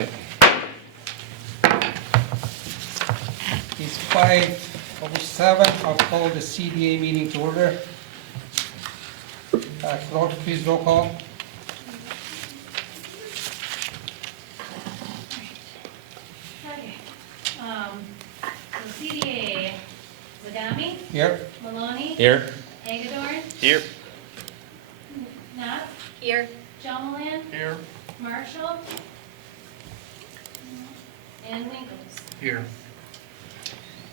It's 5:07. I'll call the CDA meeting to order. Clerk, please roll call. Okay. So CDA, Zagami, Here. Maloney, Here. Hagadorn, Here. Knopf, Here. Jomelin, Here. Marshall, and Winkles. Here.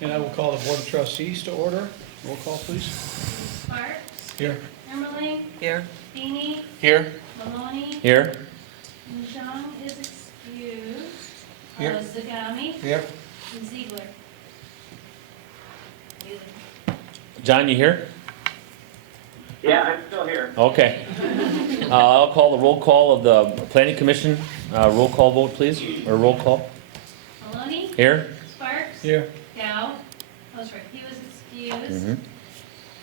And I will call the Board of Trustees to order. Roll call, please. Sparks, Here. Ermeling, Here. Feeney, Here. Maloney, Here. Jean is excused. Here. Zagami, Here. and Ziegler. John, you here? Yeah, I'm still here. Okay. I'll call the roll call of the Planning Commission. Roll call vote, please, or roll call. Maloney, Here. Sparks, Here. Dow, oh sorry, he was excused. Mhm.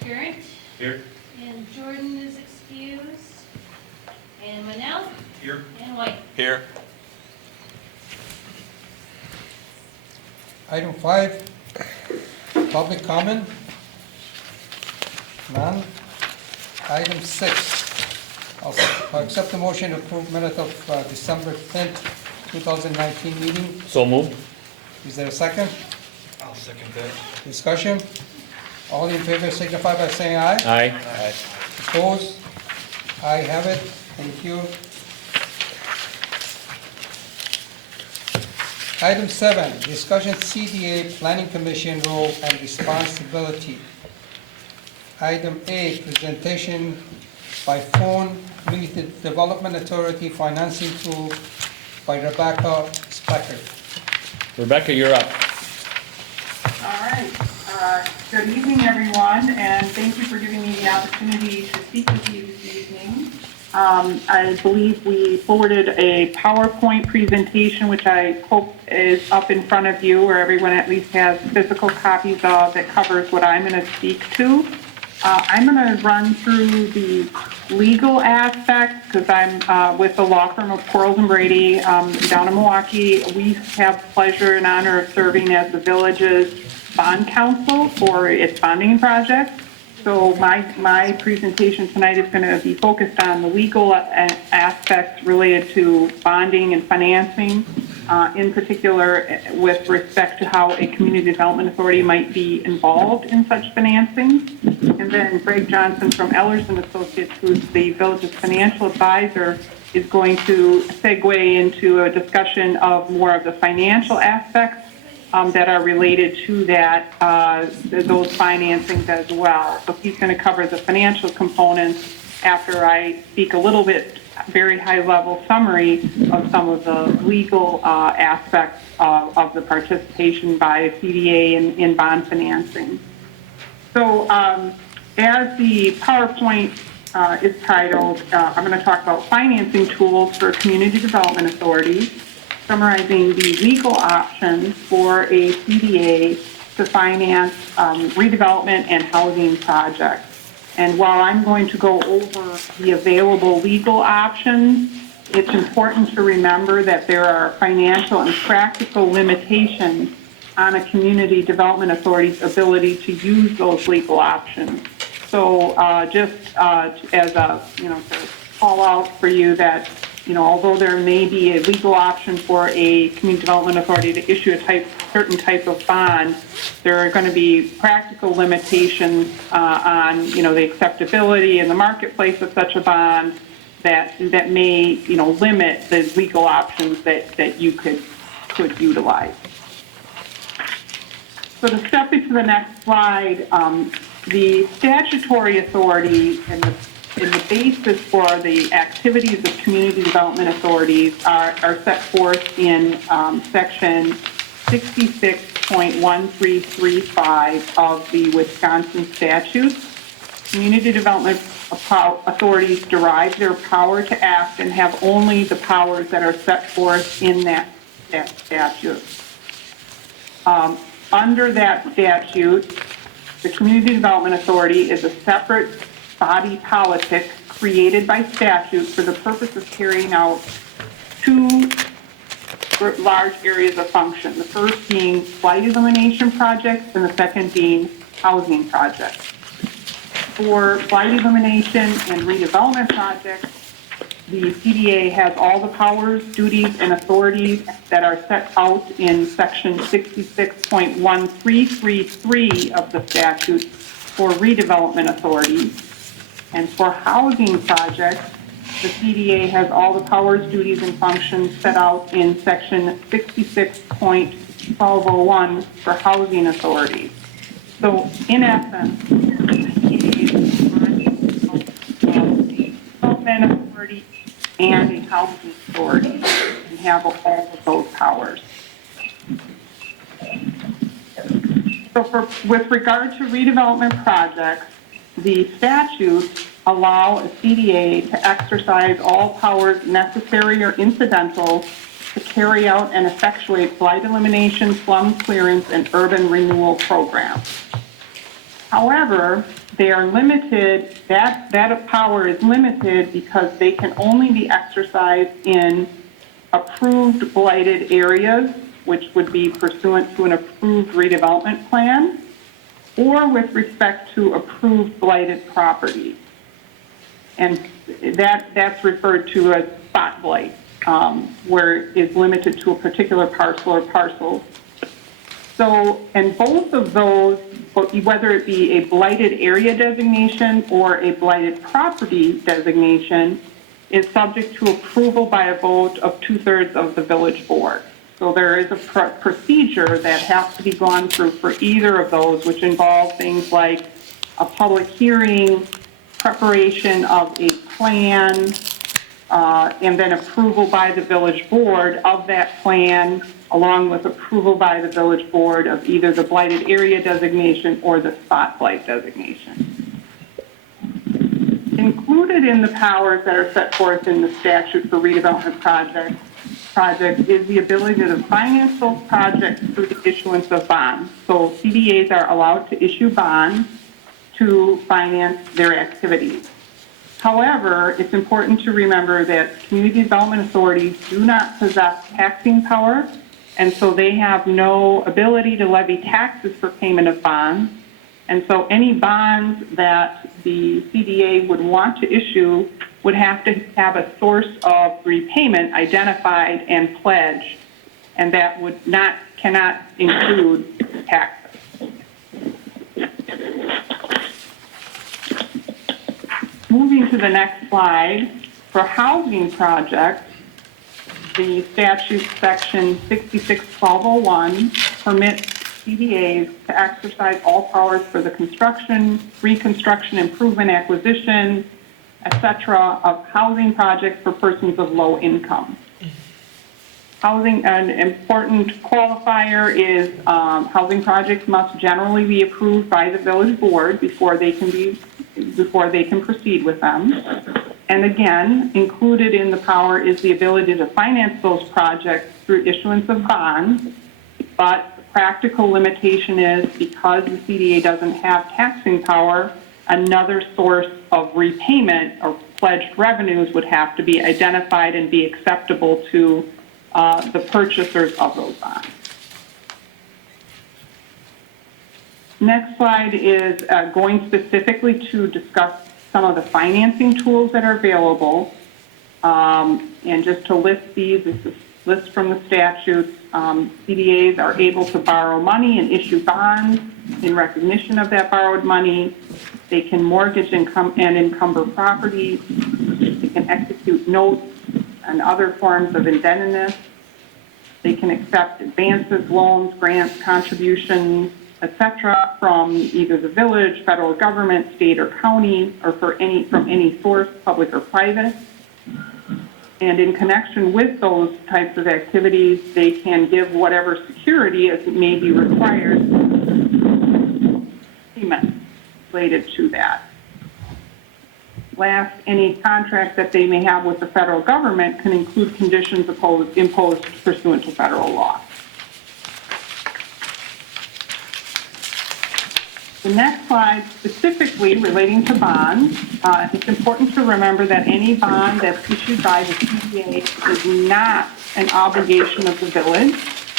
Current, Here. and Jordan is excused. And Manel, Here. and White. Here. Item 5, public comment. None. Item 6, I'll accept the motion to approve minute of December 10th, 2019 meeting. So moved. Is there a second? I'll second that. Discussion? All in favor signify by saying aye. Aye. Opposed? I have it. Thank you. Item 7, discussion CDA Planning Commission role and responsibility. Item A, presentation by phone, Community Development Authority financing tool by Rebecca Specker. Rebecca, you're up. All right. Good evening, everyone, and thank you for giving me the opportunity to speak with you this evening. I believe we forwarded a PowerPoint presentation, which I hope is up in front of you, or everyone at least has physical copies of, that covers what I'm going to speak to. I'm going to run through the legal aspects because I'm with the law firm of Quarles and Brady down in Milwaukee. We have the pleasure and honor of serving as the village's bond counsel for its bonding project. So my presentation tonight is going to be focused on the legal aspects related to bonding and financing, in particular with respect to how a community development authority might be involved in such financing. And then Greg Johnson from Ellers and Associates, who's the village's financial advisor, is going to segue into a discussion of more of the financial aspects that are related to that, those financings as well. So he's going to cover the financial components after I speak a little bit, very high-level summary of some of the legal aspects of the participation by CDA in bond financing. So as the PowerPoint is titled, I'm going to talk about financing tools for community development authorities, summarizing the legal options for a CDA to finance redevelopment and housing projects. And while I'm going to go over the available legal options, it's important to remember that there are financial and practical limitations on a community development authority's ability to use those legal options. So just as a, to call out for you that, although there may be a legal option for a community development authority to issue a certain type of bond, there are going to be practical limitations on, the acceptability in the marketplace of such a bond that may, limit the legal options that you could utilize. So to step into the next slide, the statutory authority and the basis for the activities of community development authorities are set forth in section 66.1335 of the Wisconsin statutes. Community development authorities derive their power to act and have only the powers that are set forth in that statute. Under that statute, the Community Development Authority is a separate body politic created by statute for the purpose of carrying out two large areas of function. The first being blight elimination projects and the second being housing projects. For blight elimination and redevelopment projects, the CDA has all the powers, duties, and authorities that are set out in section 66.1333 of the statute for redevelopment authorities. And for housing projects, the CDA has all the powers, duties, and functions set out in section 66.1201 for housing authorities. So in essence, the development authority and a housing authority and have all of those powers. So with regard to redevelopment projects, the statutes allow a CDA to exercise all powers necessary or incidental to carry out and effectuate blight elimination, slum clearance, and urban renewal programs. However, they are limited, that power is limited because they can only be exercised in approved blighted areas, which would be pursuant to an approved redevelopment plan, or with respect to approved blighted property. And that's referred to as spot blight, where it is limited to a particular parcel or parcels. So, and both of those, whether it be a blighted area designation or a blighted property designation, is subject to approval by a vote of 2/3 of the village board. So there is a procedure that has to be gone through for either of those, which involve things like a public hearing, preparation of a plan, and then approval by the village board of that plan, along with approval by the village board of either the blighted area designation or the spot blight designation. Included in the powers that are set forth in the statute for redevelopment projects is the ability to finance those projects through the issuance of bonds. So CDAs are allowed to issue bonds to finance their activities. However, it's important to remember that community development authorities do not possess taxing power, and so they have no ability to levy taxes for payment of bonds. And so any bonds that the CDA would want to issue would have to have a source of repayment identified and pledged, and that cannot include taxes. Moving to the next slide, for housing projects, the statute section 66.1201 permits CDAs to exercise all powers for the construction, reconstruction, improvement, acquisition, etc., of housing projects for persons of low income. Housing, an important qualifier is housing projects must generally be approved by the village board before they can proceed with them. And again, included in the power is the ability to finance those projects through issuance of bonds, but the practical limitation is because the CDA doesn't have taxing power, another source of repayment or pledged revenues would have to be identified and be acceptable to the purchasers of those bonds. Next slide is going specifically to discuss some of the financing tools that are available. And just to list these, this is a list from the statutes. CDAs are able to borrow money and issue bonds in recognition of that borrowed money. They can mortgage and encumber properties. They can execute notes and other forms of indebtedness. They can accept advances, loans, grants, contributions, etc., from either the village, federal government, state, or county, or from any source, public or private. And in connection with those types of activities, they can give whatever security as may be required payments related to that. Last, any contract that they may have with the federal government can include conditions imposed pursuant to federal law. The next slide specifically relating to bonds, it's important to remember that any bond that's issued by the CDA is not an obligation of the village,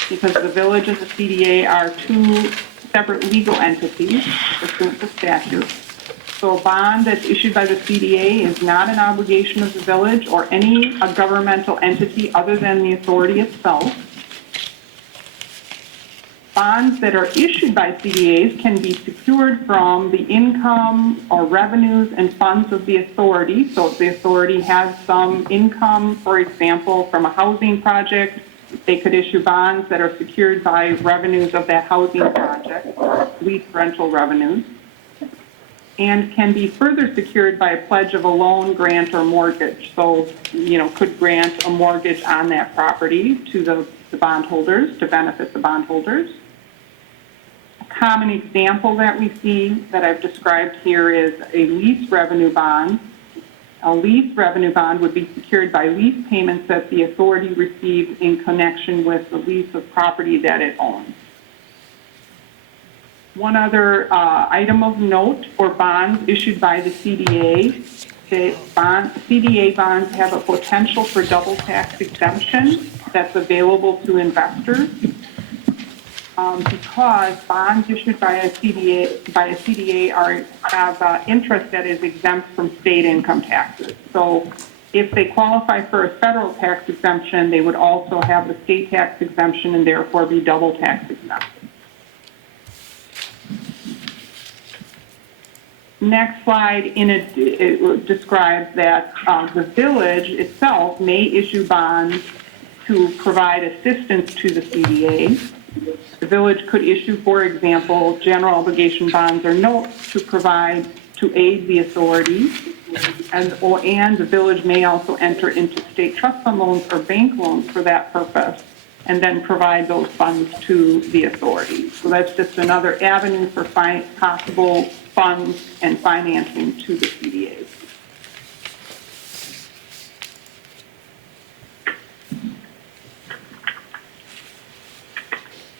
because the village and the CDA are two separate legal entities pursuant to statute. So a bond that's issued by the CDA is not an obligation of the village or any governmental entity other than the authority itself. Bonds that are issued by CDAs can be secured from the income or revenues and funds of the authority. So if the authority has some income, for example, from a housing project, they could issue bonds that are secured by revenues of that housing project, lease rental revenues, and can be further secured by a pledge of a loan, grant, or mortgage. So, could grant a mortgage on that property to the bondholders to benefit the bondholders. A common example that we see that I've described here is a lease revenue bond. A lease revenue bond would be secured by lease payments that the authority receives in connection with the lease of property that it owns. One other item of note for bonds issued by the CDA, CDA bonds have a potential for double tax exemption that's available to investors because bonds issued by a CDA have interest that is exempt from state income taxes. So if they qualify for a federal tax exemption, they would also have the state tax exemption and therefore be double tax exempt. Next slide it describes that the village itself may issue bonds to provide assistance to the CDA. The village could issue, for example, general obligation bonds or notes to aid the authority, and the village may also enter into state trust fund loans or bank loans for that purpose, and then provide those funds to the authority. So that's just another avenue for possible funds and financing to the CDAs.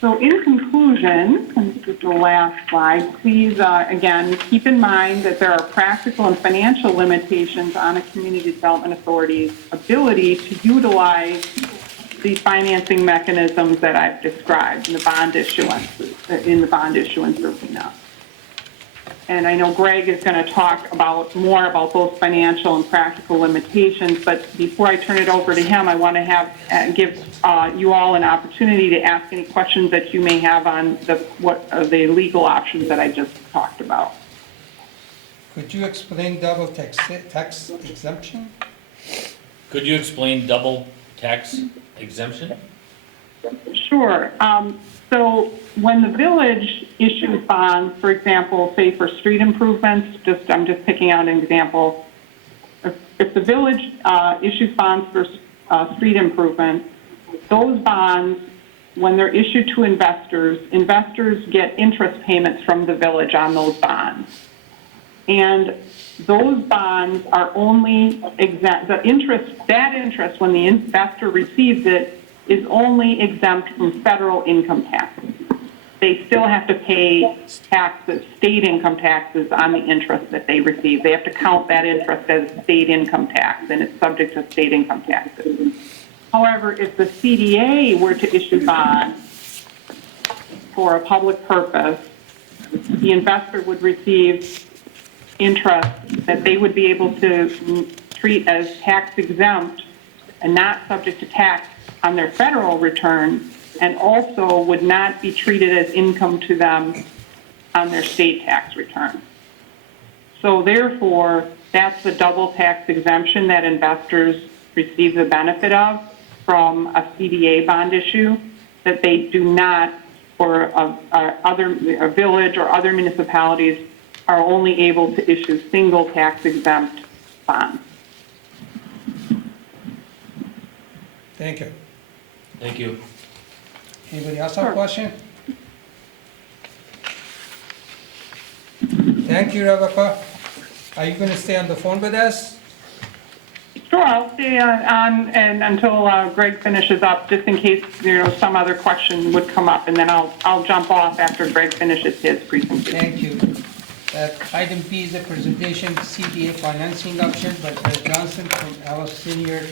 So in conclusion, and this is the last slide, please, again, keep in mind that there are practical and financial limitations on a community development authority's ability to utilize the financing mechanisms that I've described in the bond issuance arena. And I know Greg is going to talk more about those financial and practical limitations, but before I turn it over to him, I want to give you all an opportunity to ask any questions that you may have on the legal options that I just talked about. Could you explain double tax exemption? Could you explain double tax exemption? Sure. So when the village issues bonds, for example, say for street improvements, I'm just picking out an example. If the village issues bonds for street improvements, those bonds, when they're issued to investors get interest payments from the village on those bonds. And those bonds are only exempt, that interest when the investor receives it is only exempt from federal income taxes. They still have to pay taxes, state income taxes on the interest that they receive. They have to count that interest as state income tax, and it's subject to state income taxes. However, if the CDA were to issue bonds for a public purpose, the investor would receive interest that they would be able to treat as tax exempt and not subject to tax on their federal return, and also would not be treated as income to them on their state tax return. So therefore, that's the double tax exemption that investors receive the benefit of from a CDA bond issue that they do not, or a village or other municipalities are only able to issue single tax exempt bonds. Thank you. Thank you. Anybody else have a question? Thank you, Rebecca. Are you going to stay on the phone with us? Sure, I'll stay on and until Greg finishes up, just in case some other question would come up, and then I'll jump off after Greg finishes his presentation. Thank you. That item B is a presentation CDA financing option by Fred Johnson from Alice Senior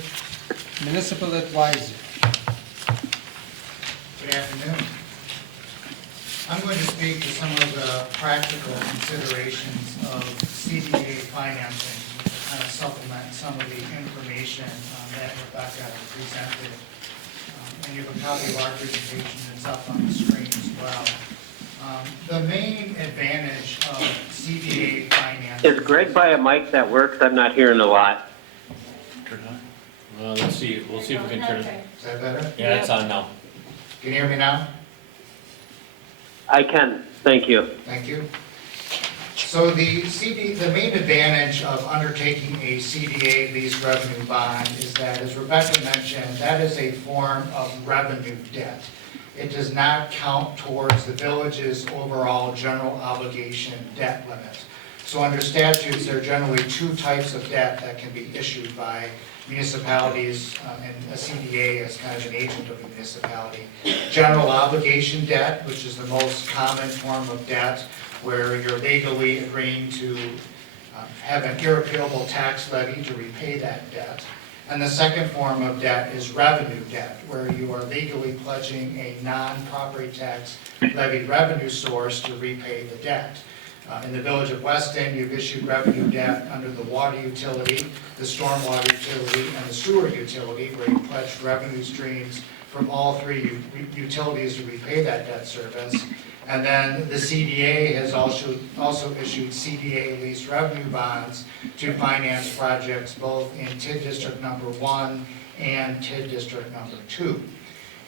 Municipal Advisor. Good afternoon. I'm going to speak to some of the practical considerations of CDA financing, to kind of supplement some of the information that Rebecca presented. And you have a copy of our presentation that's up on the screen as well. The main advantage of CDA financing... Is Greg by a mic that works? I'm not hearing a lot. Let's see, we'll see if we can turn it. Is that better? Yeah, it's on now. Can you hear me now? I can, thank you. Thank you. So the main advantage of undertaking a CDA lease revenue bond is that, as Rebecca mentioned, that is a form of revenue debt. It does not count towards the village's overall general obligation debt limit. So under statutes, there are generally two types of debt that can be issued by municipalities, and a CDA as kind of an agent of a municipality. General obligation debt, which is the most common form of debt, where you're legally agreeing to have an irrepealable tax levy to repay that debt. And the second form of debt is revenue debt, where you are legally pledging a non-property tax levy revenue source to repay the debt. In the village of Weston, you've issued revenue debt under the water utility, the stormwater utility, and the sewer utility, where you pledged revenue streams from all three utilities to repay that debt service. And then the CDA has also issued CDA lease revenue bonds to finance projects both in TID District Number 1 and TID District Number 2.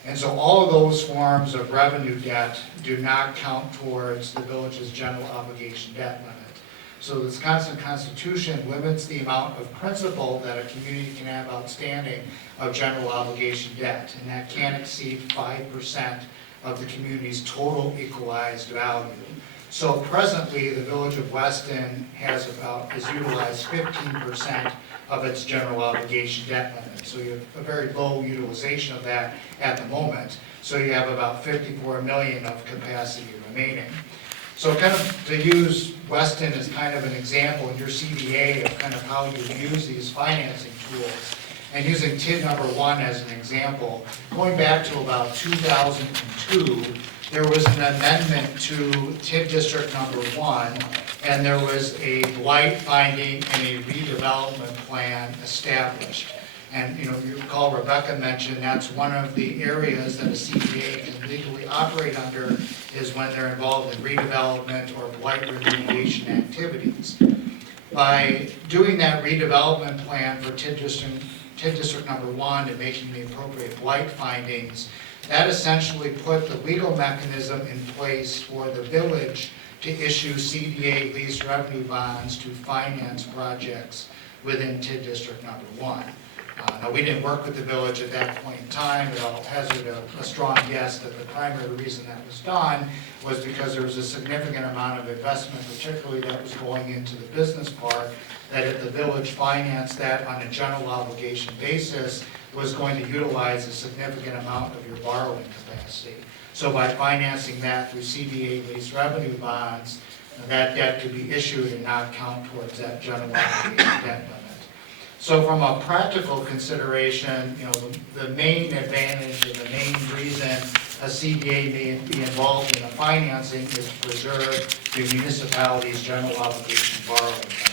And so all of those forms of revenue debt do not count towards the village's general obligation debt limit. So the Wisconsin Constitution limits the amount of principal that a community can have outstanding of general obligation debt, and that can't exceed 5% of the community's total equalized value. So presently, the village of Weston has utilized 15% of its general obligation debt limit. So you have a very low utilization of that at the moment. So you have about 54 million of capacity remaining. So kind of to use Weston as kind of an example in your CDA of kind of how you use these financing tools, and using TID number 1 as an example, going back to about 2002, there was an amendment to TID District number 1, and there was a blight finding and a redevelopment plan established. And you recall Rebecca mentioned that's one of the areas that a CDA can legally operate under, is when they're involved in redevelopment or blight remediation activities. By doing that redevelopment plan for TID District number 1 and making the appropriate blight findings, that essentially put the legal mechanism in place for the village to issue CDA lease revenue bonds to finance projects within TID District number 1. Now, we didn't work with the village at that point in time, but I'll hazard a strong guess that the primary reason that was done was because there was a significant amount of investment, particularly that was going into the business park, that if the village financed that on a general obligation basis, was going to utilize a significant amount of your borrowing capacity. So by financing that through CDA lease revenue bonds, that debt could be issued and not count towards that general obligation debt limit. So from a practical consideration, the main advantage and the main reason a CDA may be involved in the financing is to preserve the municipality's general obligation borrowing limit.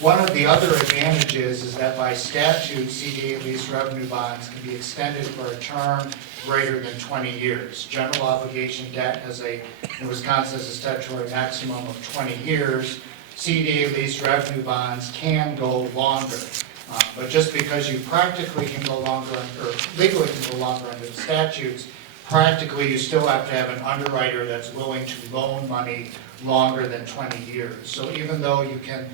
One of the other advantages is that by statute, CDA lease revenue bonds can be extended for a term greater than 20 years. General obligation debt in Wisconsin has a statutory maximum of 20 years. CDA lease revenue bonds can go longer. But just because you practically can go longer, or legally can go longer under the statutes, practically you still have to have an underwriter that's willing to loan money longer than 20 years. So even though you can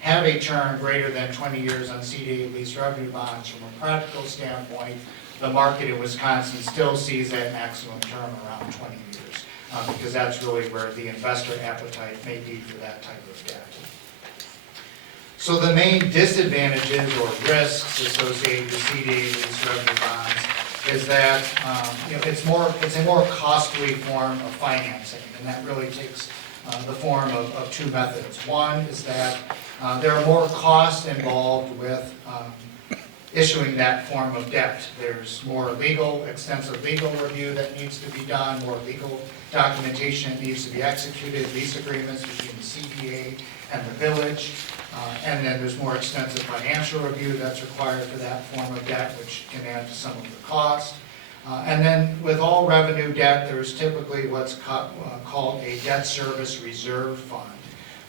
have a term greater than 20 years on CDA lease revenue bonds, from a practical standpoint, the market in Wisconsin still sees that maximum term around 20 years, because that's really where the investor appetite may be for that type of debt. So the main disadvantages or risks associated with CDA lease revenue bonds is that it's a more costly form of financing, and that really takes the form of two methods. One is that there are more costs involved with issuing that form of debt. There's more extensive legal review that needs to be done, more legal documentation that needs to be executed, lease agreements between the CDA and the village, and then there's more extensive financial review that's required for that form of debt, which can add to some of the cost. And then with all revenue debt, there's typically what's called a debt service reserve fund.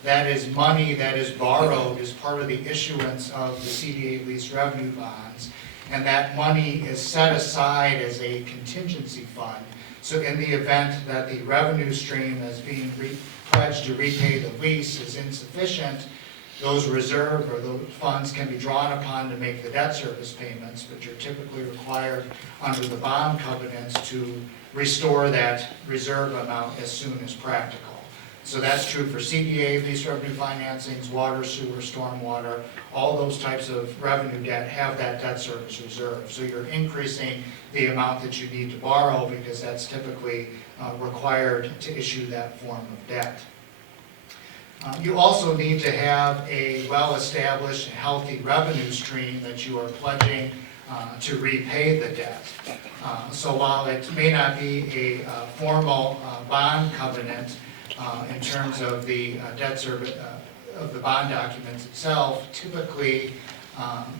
That is money that is borrowed as part of the issuance of the CDA lease revenue bonds, and that money is set aside as a contingency fund. So in the event that the revenue stream that's being pledged to repay the lease is insufficient, those reserve or those funds can be drawn upon to make the debt service payments, but you're typically required under the bond covenants to restore that reserve amount as soon as practical. So that's true for CDA, lease revenue financings, water, sewer, stormwater, all those types of revenue debt have that debt service reserve. So you're increasing the amount that you need to borrow because that's typically required to issue that form of debt. You also need to have a well-established and healthy revenue stream that you are pledging to repay the debt. So while it may not be a formal bond covenant in terms of the debt service of the bond documents itself, typically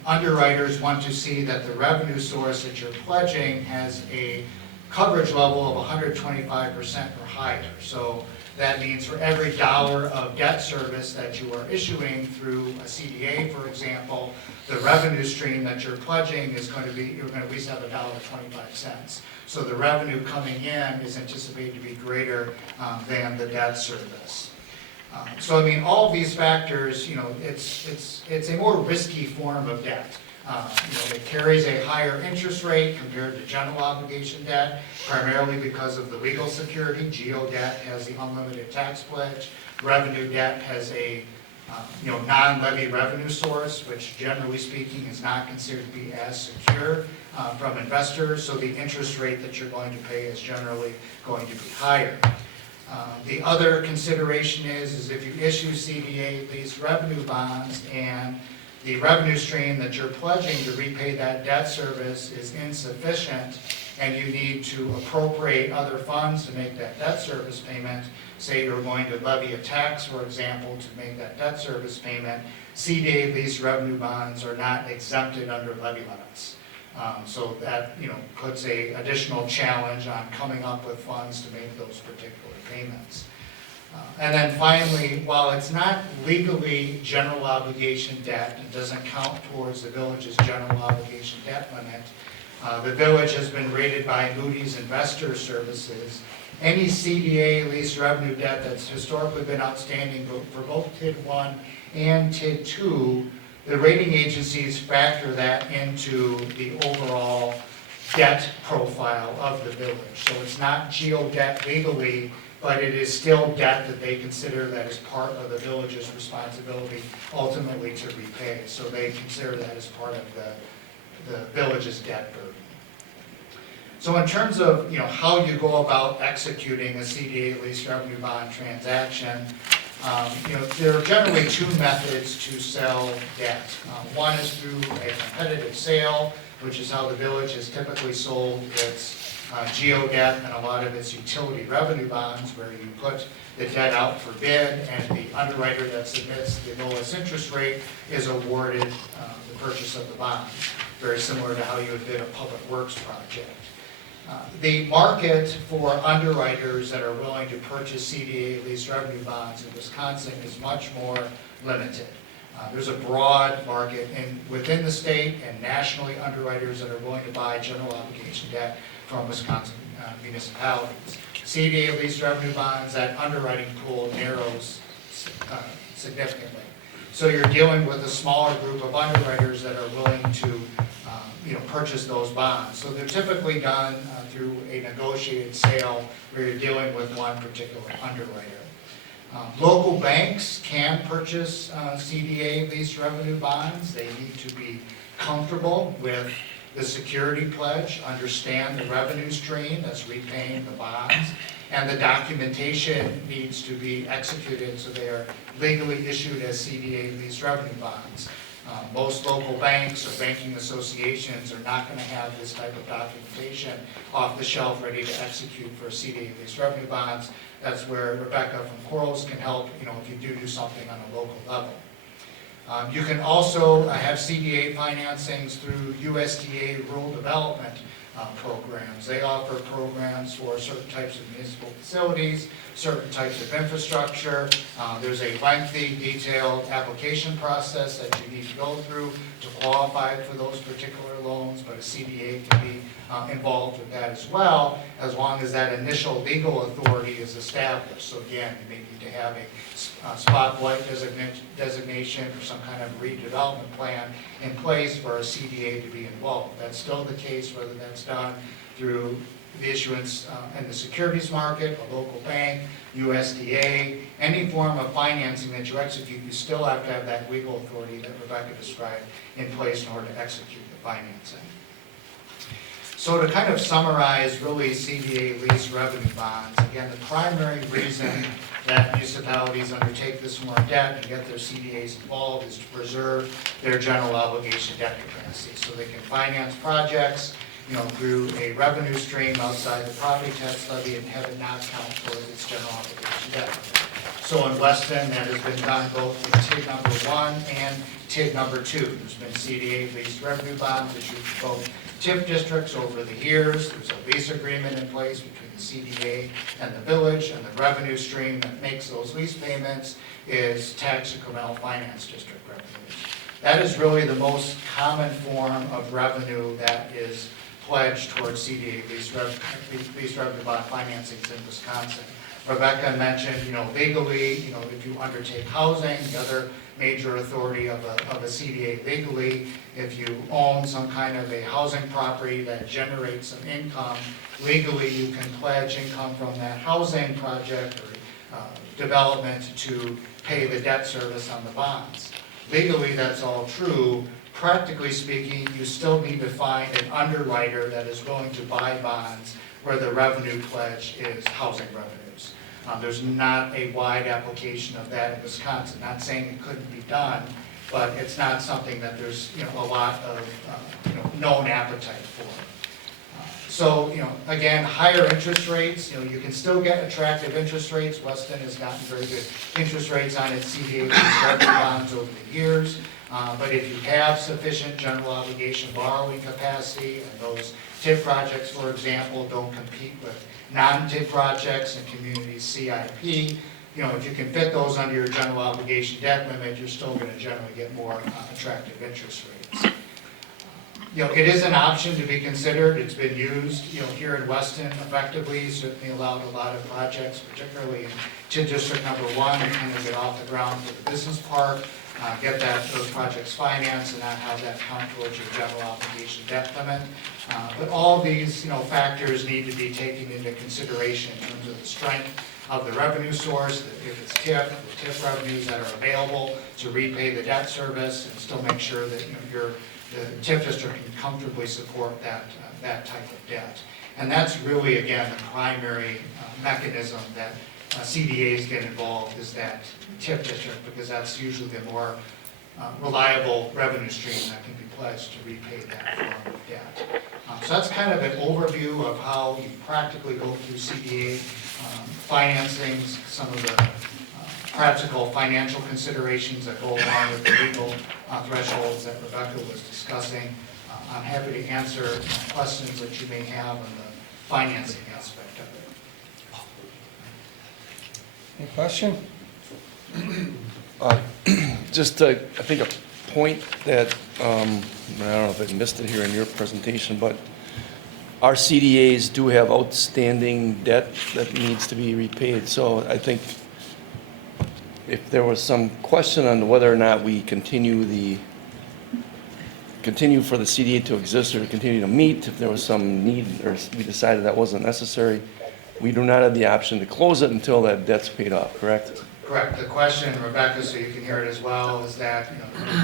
underwriters want to see that the revenue source that you're pledging has a coverage level of 125% or higher. So that means for every dollar of debt service that you are issuing through a CDA, for example, the revenue stream that you're pledging is going to be, you're going to at least have $1.25. So the revenue coming in is anticipated to be greater than the debt service. So I mean, all of these factors, you know, it's a more risky form of debt. It carries a higher interest rate compared to general obligation debt, primarily because of the legal security. Geo debt has the unlimited tax pledge. Revenue debt has a non-levy revenue source, which generally speaking is not considered to be as secure from investors. So the interest rate that you're going to pay is generally going to be higher. The other consideration is if you issue CDA lease revenue bonds and the revenue stream that you're pledging to repay that debt service is insufficient and you need to appropriate other funds to make that debt service payment, say you're going to levy a tax, for example, to make that debt service payment, CDA lease revenue bonds are not exempted under levy limits. So that puts an additional challenge on coming up with funds to make those particular payments. And then finally, while it's not legally general obligation debt and doesn't count towards the village's general obligation debt limit, the village has been rated by Moody's Investor Services. Any CDA lease revenue debt that's historically been outstanding for both TID 1 and TID 2, the rating agencies factor that into the overall debt profile of the village. So it's not geo debt legally, but it is still debt that they consider that is part of the village's responsibility ultimately to repay. So they consider that as part of the village's debt burden. So in terms of how you go about executing a CDA lease revenue bond transaction, there are generally two methods to sell debt. One is through a competitive sale, which is how the village has typically sold its geo debt and a lot of its utility revenue bonds, where you put the debt out for bid and the underwriter that submits the lowest interest rate is awarded the purchase of the bonds, very similar to how you would bid a public works project. The market for underwriters that are willing to purchase CDA lease revenue bonds in Wisconsin is much more limited. There's a broad market within the state and nationally underwriters that are willing to buy general obligation debt from Wisconsin municipalities. CDA lease revenue bonds, that underwriting pool narrows significantly. So you're dealing with a smaller group of underwriters that are willing to purchase those bonds. So they're typically done through a negotiated sale where you're dealing with one particular underwriter. Local banks can purchase CDA lease revenue bonds. They need to be comfortable with the security pledge, understand the revenue stream that's repaying the bonds, and the documentation needs to be executed so they are legally issued as CDA lease revenue bonds. Most local banks or banking associations are not going to have this type of documentation off the shelf ready to execute for CDA lease revenue bonds. That's where Rebecca from Corals can help, if you do something on a local level. You can also have CDA financings through USDA rural development programs. They offer programs for certain types of municipal facilities, certain types of infrastructure. There's a lengthy, detailed application process that you need to go through to qualify for those particular loans, but a CDA can be involved with that as well, as long as that initial legal authority is established. So again, you may need to have a spotlight designation or some kind of redevelopment plan in place for a CDA to be involved. That's still the case whether that's done through the issuance in the securities market, a local bank, USDA, any form of financing that you execute, you still have to have that legal authority that Rebecca described in place in order to execute the financing. So to kind of summarize really CDA lease revenue bonds, again, the primary reason that municipalities undertake this more debt and get their CDAs involved is to preserve their general obligation debt capacity. So they can finance projects, through a revenue stream outside the property tax levy and have it not count towards its general obligation debt. So in Weston, that has been done both in TID number 1 and TID number 2. There's been CDA leased revenue bonds issued to both TIF districts over the years. There's a lease agreement in place between the CDA and the village, and the revenue stream that makes those lease payments is tax incremental finance district revenues. That is really the most common form of revenue that is pledged towards CDA lease revenue bond financings in Wisconsin. Rebecca mentioned, legally, if you undertake housing, the other major authority of a CDA legally, if you own some kind of a housing property that generates some income, legally you can pledge income from that housing project or development to pay the debt service on the bonds. Legally, that's all true. Practically speaking, you still need to find an underwriter that is willing to buy bonds where the revenue pledge is housing revenues. There's not a wide application of that in Wisconsin. Not saying it couldn't be done, but it's not something that there's a lot of known appetite for. So again, higher interest rates. You can still get attractive interest rates. Weston has gotten very good interest rates on its CDA revenue bonds over the years. But if you have sufficient general obligation borrowing capacity, and those TIF projects, for example, don't compete with non-TIF projects and community CIP, if you can fit those under your general obligation debt limit, you're still going to generally get more attractive interest rates. It is an option to be considered. It's been used, here in Weston effectively, certainly allowed a lot of projects, particularly in TID District number 1, to kind of get off the ground for the business park, get those projects financed and not have that count towards your general obligation debt limit. But all these, factors need to be taken into consideration in terms of the strength of the revenue source, if it's TIF, the TIF revenues that are available to repay the debt service, and still make sure that the TIF district can comfortably support that type of debt. And that's really, again, the primary mechanism that CDAs get involved is that TIF district, because that's usually the more reliable revenue stream that can be pledged to repay that form of debt. So that's kind of an overview of how you practically go through CDA financings, some of the practical financial considerations that go along with the legal thresholds that Rebecca was discussing. I'm happy to answer questions that you may have on the financing aspect of it. Any question? Just, I think a point that, I don't know if I missed it here in your presentation, but our CDAs do have outstanding debt that needs to be repaid. So I think if there was some question on whether or not we continue for the CDA to exist or to continue to meet, if there was some need or we decided that wasn't necessary, we do not have the option to close it until that debt's paid off, correct? Correct. The question, Rebecca, so you can hear it as well, is that,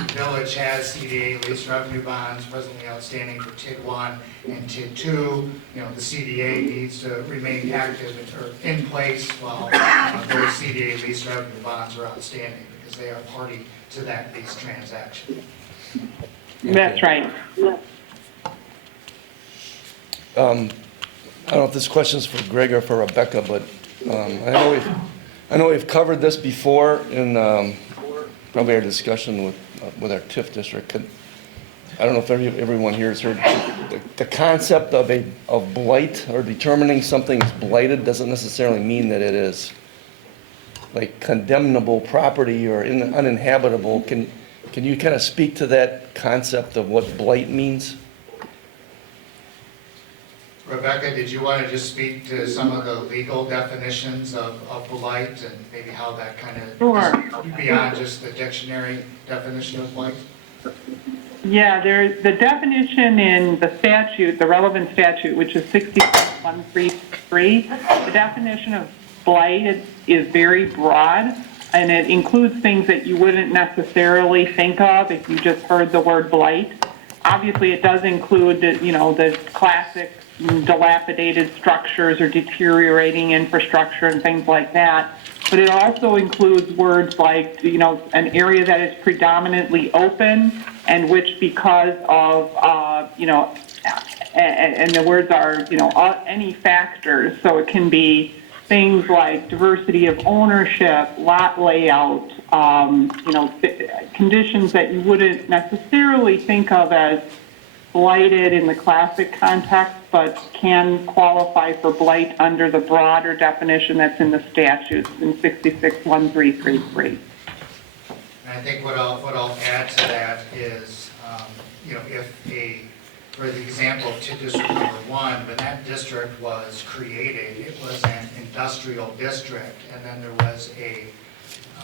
the village has CDA lease revenue bonds presently outstanding for TID 1 and TID 2. The CDA needs to remain active or in place while those CDA lease revenue bonds are outstanding because they are party to that lease transaction. That's right. I don't know if this question's for Greg or for Rebecca, but I know we've covered this before in probably our discussion with our TIF district. I don't know if everyone here has heard the concept of blight or determining something's blighted doesn't necessarily mean that it is like condemnable property or uninhabitable. Can you kind of speak to that concept of what blight means? Rebecca, did you want to just speak to some of the legal definitions of blight and maybe how that kind of Sure. beyond just the dictionary definition of blight? Yeah, there's the definition in the statute, the relevant statute, which is 66133. The definition of blight is very broad, and it includes things that you wouldn't necessarily think of if you just heard the word blight. Obviously, it does include, the classic dilapidated structures or deteriorating infrastructure and things like that. But it also includes words like, an area that is predominantly open and which because of, and the words are, any factors. So it can be things like diversity of ownership, lot layout, conditions that you wouldn't necessarily think of as blighted in the classic context, but can qualify for blight under the broader definition that's in the statutes in 661333. And I think what I'll add to that is, for the example of TID District number 1, when that district was created, it was an industrial district, and then there was a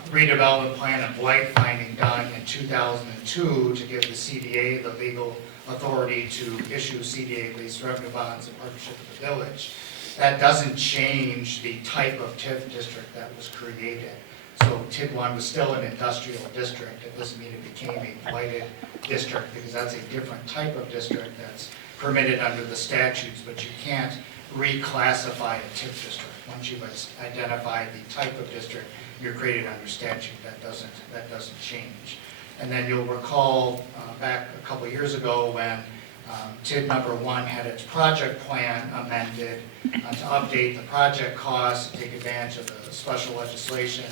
redevelopment plan and blight finding done in 2002 to give the CDA the legal authority to issue CDA lease revenue bonds in partnership with the village. That doesn't change the type of TIF district that was created. So TID 1 was still an industrial district. It doesn't mean it became a blighted district because that's a different type of district that's permitted under the statutes, but you can't reclassify a TIF district. Once you've identified the type of district you're created under statute, that doesn't change. And then you'll recall back a couple of years ago when TID number 1 had its project plan amended to update the project costs, to take advantage of the special legislation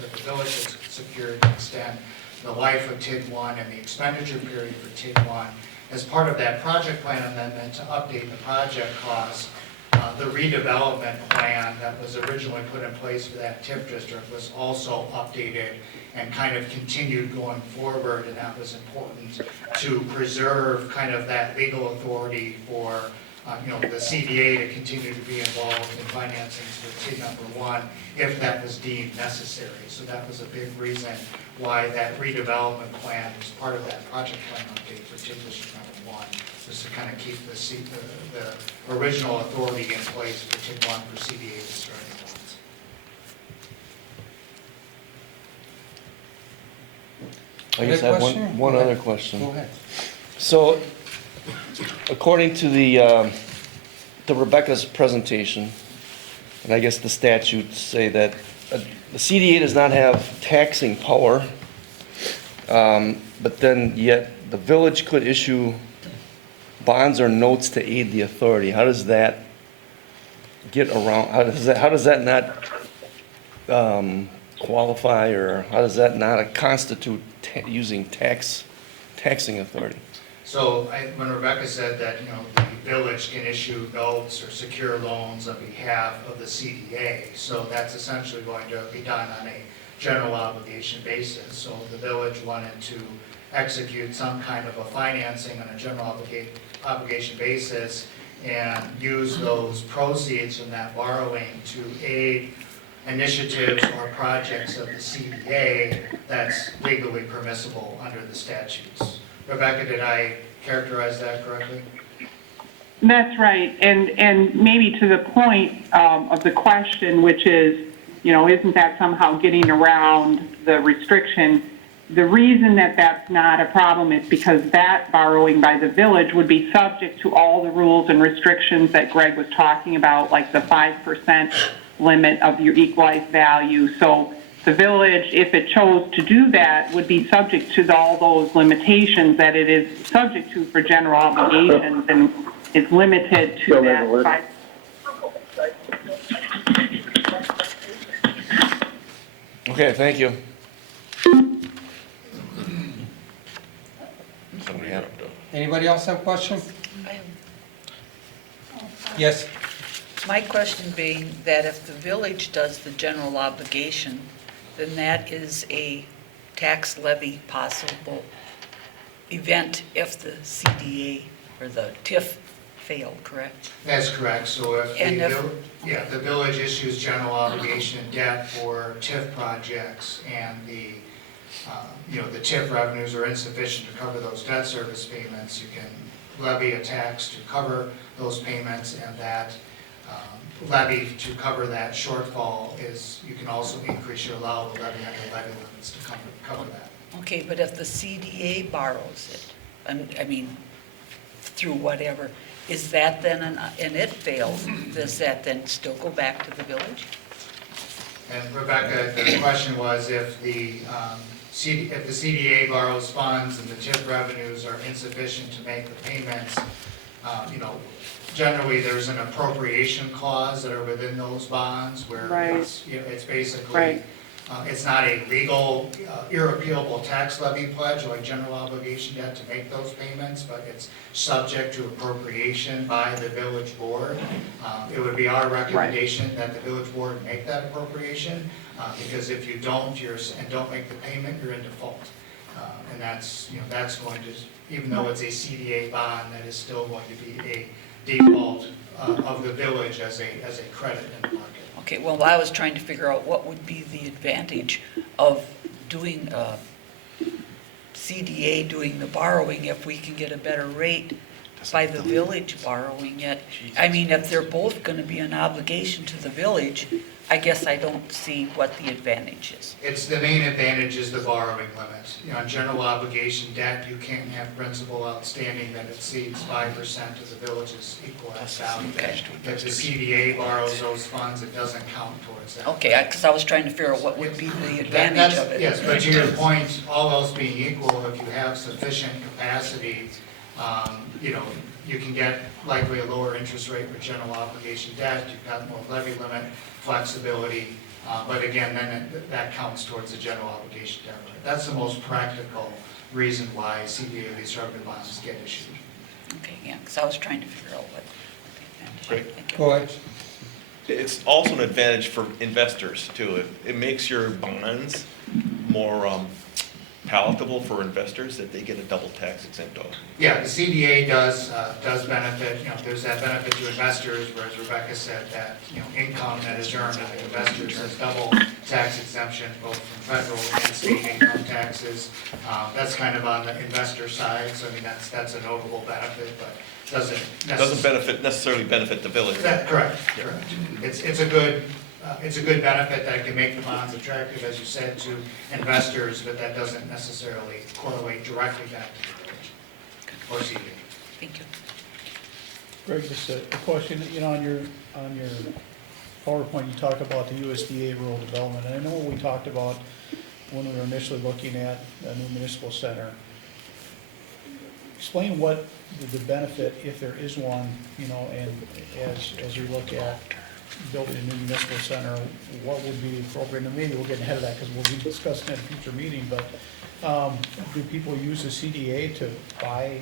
that the village has secured to extend the life of TID 1 and the expenditure period for TID 1. As part of that project plan amendment to update the project costs, the redevelopment plan that was originally put in place for that TIF district was also updated and kind of continued going forward, and that was important to preserve kind of that legal authority for the CDA to continue to be involved in financing for TID number 1 if that was deemed necessary. So that was a big reason why that redevelopment plan was part of that project plan update for TID district number 1. Just to kind of keep the original authority in place for TID 1 for CDA starting bonds. I guess I have one other question. Go ahead. So, according to the Rebecca's presentation, and I guess the statutes say that the CDA does not have taxing power, but then yet the village could issue bonds or notes to aid the authority. How does that get around? How does that not qualify, or how does that not constitute using taxing authority? So when Rebecca said that the village can issue notes or secure loans on behalf of the CDA, so that's essentially going to be done on a general obligation basis. So the village wanted to execute some kind of a financing on a general obligation basis and use those proceeds from that borrowing to aid initiatives or projects of the CDA that's legally permissible under the statutes. Rebecca, did I characterize that correctly? That's right, and maybe to the point of the question, which is, isn't that somehow getting around the restriction? The reason that that's not a problem is because that borrowing by the village would be subject to all the rules and restrictions that Greg was talking about, like the 5% limit of your equalized value. So the village, if it chose to do that, would be subject to all those limitations that it is subject to for general obligations, and is limited to that 5%. Okay, thank you. Somebody had it, though. Anybody else have a question? Yes, My question being that if the village does the general obligation, then that is a tax levy possible event if the CDA or the TIF failed, correct? That's correct. So if And if- the village issues general obligation debt for TIF projects and the TIF revenues are insufficient to cover those debt service payments, you can levy a tax to cover those payments, and that levy to cover that shortfall is, you can also increase your allowable levy under levy limits to cover that. Okay, but if the CDA borrows it, I mean, through whatever, is that then, and it fails, does that then still go back to the village? And Rebecca, the question was if the CDA borrows funds and the TIF revenues are insufficient to make the payments, generally there's an appropriation clause that are within those bonds where Right. it's basically, Right. It's not a legal, irrepealable tax levy pledge like general obligation debt to make those payments, but it's subject to appropriation by the village board. It would be our recommendation that the village board make that appropriation, because if you don't, and don't make the payment, you're in default. And that's going to, even though it's a CDA bond, that is still going to be a default of the village as a credit in the market. Okay, well, I was trying to figure out what would be the advantage of doing CDA doing the borrowing if we can get a better rate by the village borrowing it. I mean, if they're both going to be an obligation to the village, I guess I don't see what the advantage is. It's the main advantage is the borrowing limit. On general obligation debt, you can't have principal outstanding that exceeds 5% of the village's equalized value. Okay. If the CDA borrows those funds, it doesn't count towards that. Okay, because I was trying to figure out what would be the advantage of it. Yes, but to your point, all else being equal, if you have sufficient capacity, you can get likely a lower interest rate with general obligation debt. You've got more levy limit flexibility, but again, then that counts towards the general obligation debt limit. That's the most practical reason why CDA lease revenue bonds get issued. Okay, yeah, because I was trying to figure out what the advantage is. Great. Thank you. go ahead. It's also an advantage for investors too. It makes your bonds more palatable for investors that they get a double tax exempt off. Yeah, the CDA does benefit, there's that benefit to investors, whereas Rebecca said that, income that is earned by investors has double tax exemption, both from federal and state income taxes. That's kind of on the investor side, so I mean, that's a notable benefit, but doesn't Necessarily benefit the village. Correct. It's a good benefit that can make the bonds attractive, as you said, to investors, but that doesn't necessarily correlate directly back to the village or CDA. Thank you. Greg, just a question, on your PowerPoint, you talk about the USDA rural development, and I know we talked about when we were initially looking at a new municipal center. Explain what the benefit, if there is one, and as you look at building a new municipal center, what would be appropriate, and maybe we'll get ahead of that because we'll be discussing at a future meeting, but do people use the CDA to buy,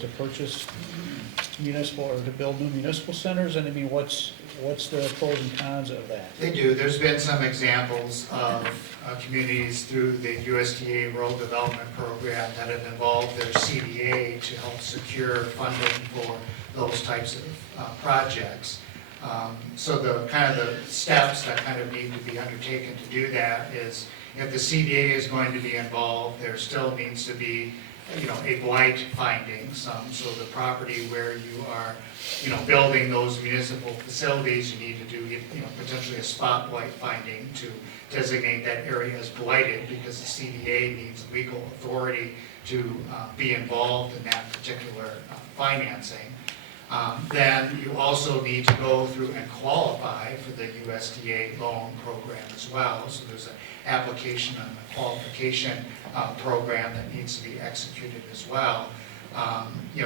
to purchase municipal, or to build new municipal centers? And I mean, what's the pros and cons of that? They do. There's been some examples of communities through the USDA Rural Development Program that have involved their CDA to help secure funding for those types of projects. So the steps that kind of need to be undertaken to do that is, if the CDA is going to be involved, there still needs to be a blight finding, so the property where you are, building those municipal facilities, you need to do, potentially a spot blight finding to designate that area as blighted, because the CDA needs legal authority to be involved in that particular financing. Then you also need to go through and qualify for the USDA loan program as well. So there's an application and a qualification program that needs to be executed as well.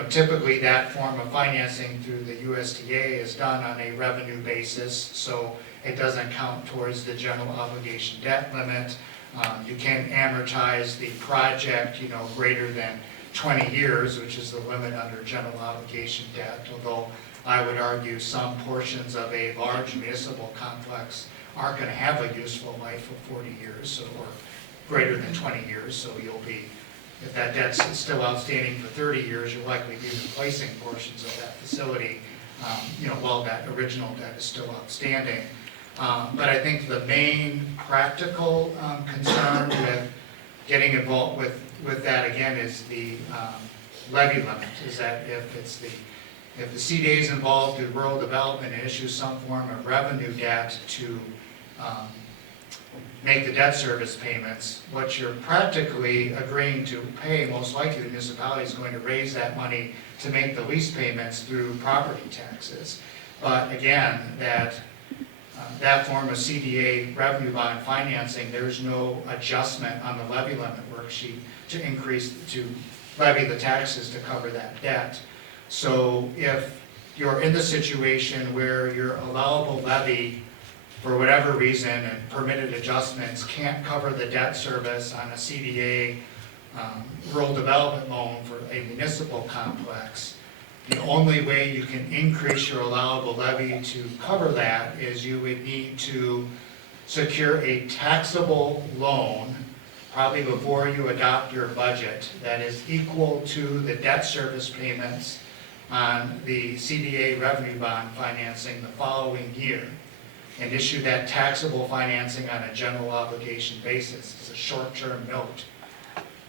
Typically that form of financing through the USDA is done on a revenue basis, so it doesn't count towards the general obligation debt limit. You can amortize the project, greater than 20 years, which is the limit under general obligation debt, although I would argue some portions of a large municipal complex aren't going to have a useful life of 40 years or greater than 20 years, so you'll be, if that debt's still outstanding for 30 years, you'll likely be replacing portions of that facility, while that original debt is still outstanding. But I think the main practical concern with getting involved with that again is the levy limit, is that if the CDA is involved in rural development and issues some form of revenue debt to make the debt service payments, what you're practically agreeing to pay, most likely the municipality is going to raise that money to make the lease payments through property taxes. But again, that form of CDA revenue bond financing, there's no adjustment on the levy limit worksheet to levy the taxes to cover that debt. So if you're in the situation where your allowable levy, for whatever reason, and permitted adjustments can't cover the debt service on a CDA rural development loan for a municipal complex, the only way you can increase your allowable levy to cover that is you would need to secure a taxable loan, probably before you adopt your budget, that is equal to the debt service payments on the CDA revenue bond financing the following year, and issue that taxable financing on a general obligation basis. It's a short-term note.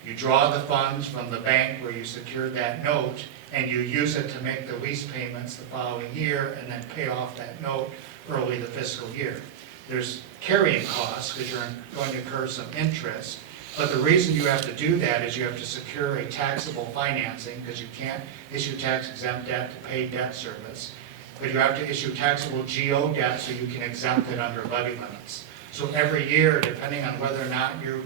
You draw the funds from the bank where you secured that note, and you use it to make the lease payments the following year, and then pay off that note early the fiscal year. There's carrying costs because you're going to incur some interest, but the reason you have to do that is you have to secure a taxable financing, because you can't issue tax-exempt debt to pay debt service, but you have to issue taxable GO debt so you can exempt it under levy limits. So every year, depending on whether or not your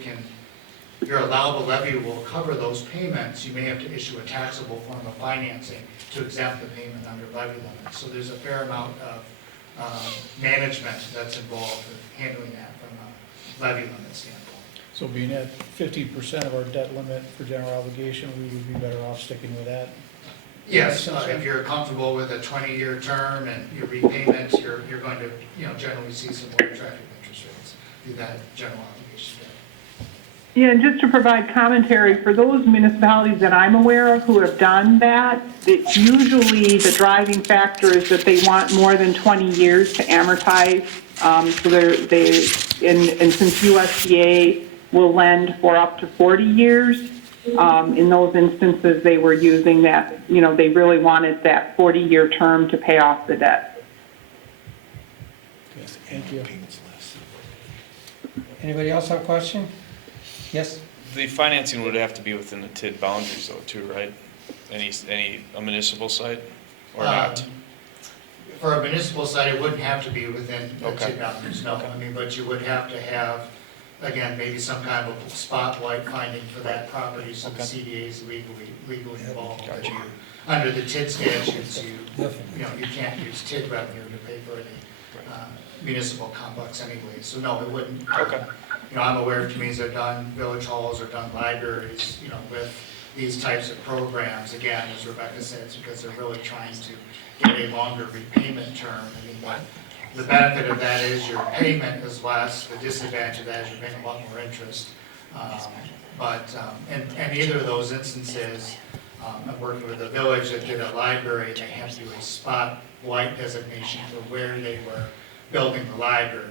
allowable levy will cover those payments, you may have to issue a taxable form of financing to exempt the payment under levy limits. So there's a fair amount of management that's involved with handling that from a levy limit standpoint. So being at 50% of our debt limit for general obligation, we would be better off sticking with that? Yes, if you're comfortable with a 20-year term and your repayments, you're going to, generally see some more attractive interest rates through that general obligation debt. Yeah, and just to provide commentary, for those municipalities that I'm aware of who have done that, it's usually the driving factor is that they want more than 20 years to amortize. And since USDA will lend for up to 40 years, in those instances they were using that, they really wanted that 40-year term to pay off the debt. Yes, thank you. Anybody else have a question? Yes? The financing would have to be within the TID boundaries though too, right? A municipal site or not? For a municipal site, it wouldn't have to be within the Okay. TID boundaries, no. But you would have to have, again, maybe some kind of a spotlight finding for that property, so the CDA is legally involved. But under the TID statutes, you can't use TID revenue to pay for any municipal complex anyway. So no, it wouldn't. Okay. I'm aware of communities that have done village halls or done libraries, with these types of programs. Again, as Rebecca said, it's because they're really trying to get a longer repayment term. The benefit of that is your payment is less. The disadvantage of that is you're paying a lot more interest. In either of those instances, I'm working with a village that did a library. They have to do a spot light designation for where they were building the library.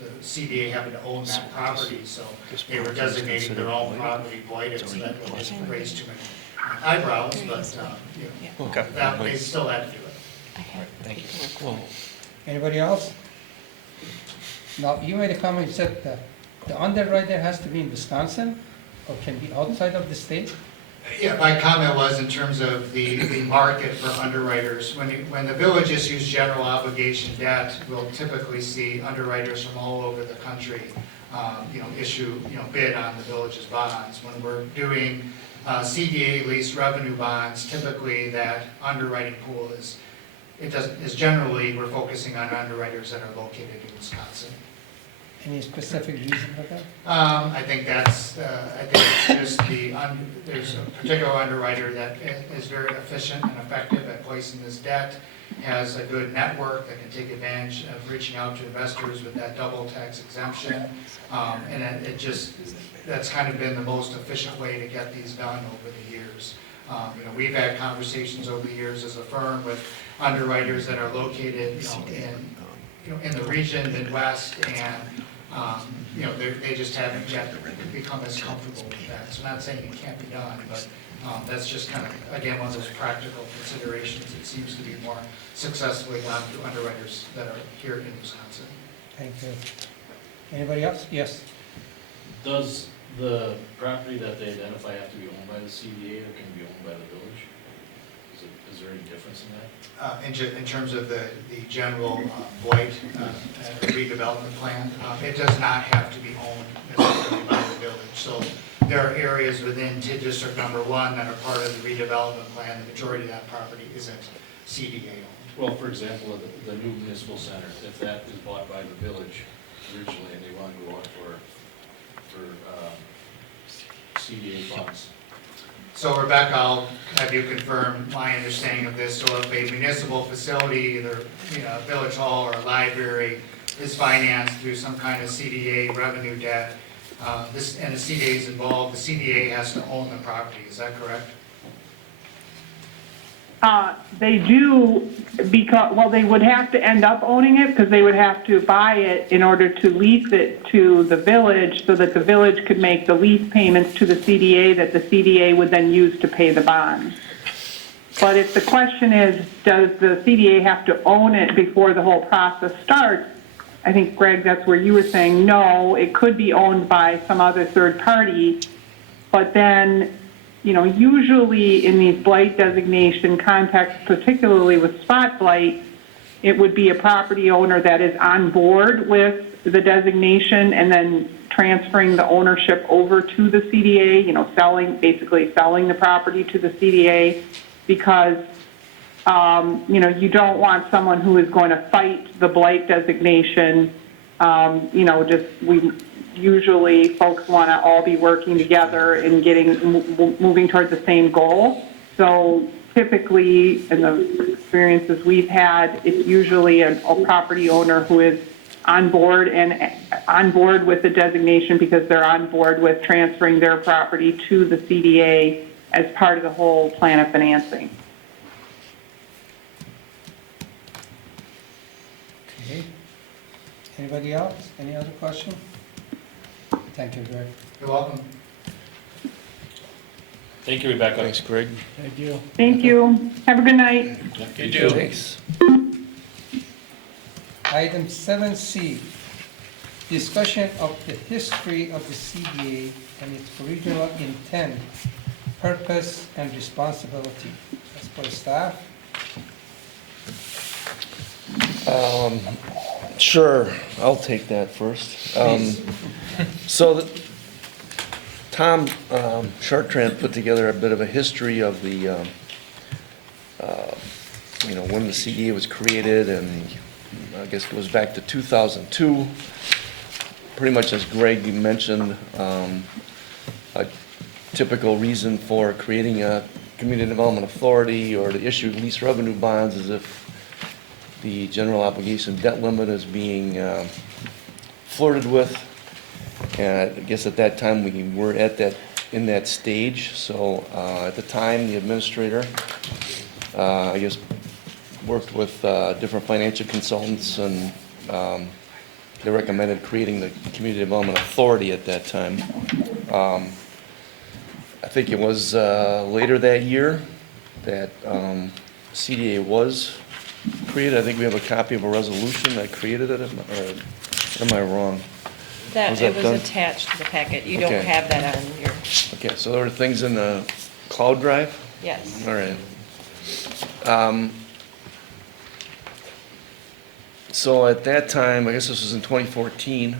the CDA having to own that property, so they were designating their own property blighted, so that would raise too many eyebrows, but, Okay. that, they still had to do it. Thank you. Well, Anybody else? Now, you made a comment, you said that the underwriter has to be in Wisconsin or can be outside of the state? Yeah, my comment was in terms of the market for underwriters. When the village issues general obligation debt, we'll typically see underwriters from all over the country, issue, bid on the village's bonds. When we're doing CDA lease revenue bonds, typically that underwriting pool is generally, we're focusing on underwriters that are located in Wisconsin. Any specific reason for that? I think that's, just there's a particular underwriter that is very efficient and effective at placing this debt, has a good network that can take advantage of reaching out to investors with that double tax exemption. And that's kind of been the most efficient way to get these done over the years. We've had conversations over the years as a firm with underwriters that are located, in the region, Midwest, and they just haven't yet become as comfortable with that. So not saying it can't be done, but that's just kind of, again, one of those practical considerations. It seems to be more successfully done through underwriters that are here in Wisconsin. Thank you. Anybody else? Yes. Does the property that they identify have to be owned by the CDA or can it be owned by the village? Is there any difference in that? In terms of the general blight redevelopment plan, it does not have to be owned necessarily by the village. So there are areas within TID District Number 1 that are part of the redevelopment plan. The majority of that property isn't CDA owned. Well, for example, the new municipal center, if that is bought by the village originally and they want to go out for CDA funds. So Rebecca, I'll have you confirm my understanding of this. So if a municipal facility, either village hall or a library, is financed through some kind of CDA revenue debt, and the CDA is involved, the CDA has to own the property. Is that correct? They do, they would have to end up owning it because they would have to buy it in order to lease it to the village so that the village could make the lease payments to the CDA that the CDA would then use to pay the bond. But if the question is, does the CDA have to own it before the whole process starts, I think, Greg, that's where you were saying, no, it could be owned by some other third party, but then usually in these blight designation contexts, particularly with spot blight, it would be a property owner that is on board with the designation and then transferring the ownership over to the CDA, basically selling the property to the CDA because, you don't want someone who is going to fight the blight designation, usually folks want to all be working together and moving towards the same goal. So typically, in the experiences we've had, it's usually a property owner who is on board with the designation because they're on board with transferring their property to the CDA as part of the whole plan of financing. Okay. Anybody else? Any other question? Thank you, Greg. You're welcome. Thank you, Rebecca. thanks, Greg. Thank you. Thank you. Have a good night. You do. Thanks. Item 7C, discussion of the history of the CDA and its original intent, purpose, and responsibility. That's for staff. Sure, I'll take that first. Please. Tom Chartrand put together a bit of a history of the, when the CDA was created, and I guess it goes back to 2002. Pretty much as Greg mentioned, a typical reason for creating a community development authority or to issue lease revenue bonds is if the general obligation debt limit is being flirted with. And I guess at that time we were in that stage. So at the time, the administrator, worked with different financial consultants and they recommended creating the Community Development Authority at that time. I think it was later that year that CDA was created. I think we have a copy of a resolution that created it, or am I wrong? That, Was it that was done? attached to the packet. You don't Okay. have that on your, Okay, so there are things in the cloud drive? yes. All right. So at that time, I guess this was in 2014,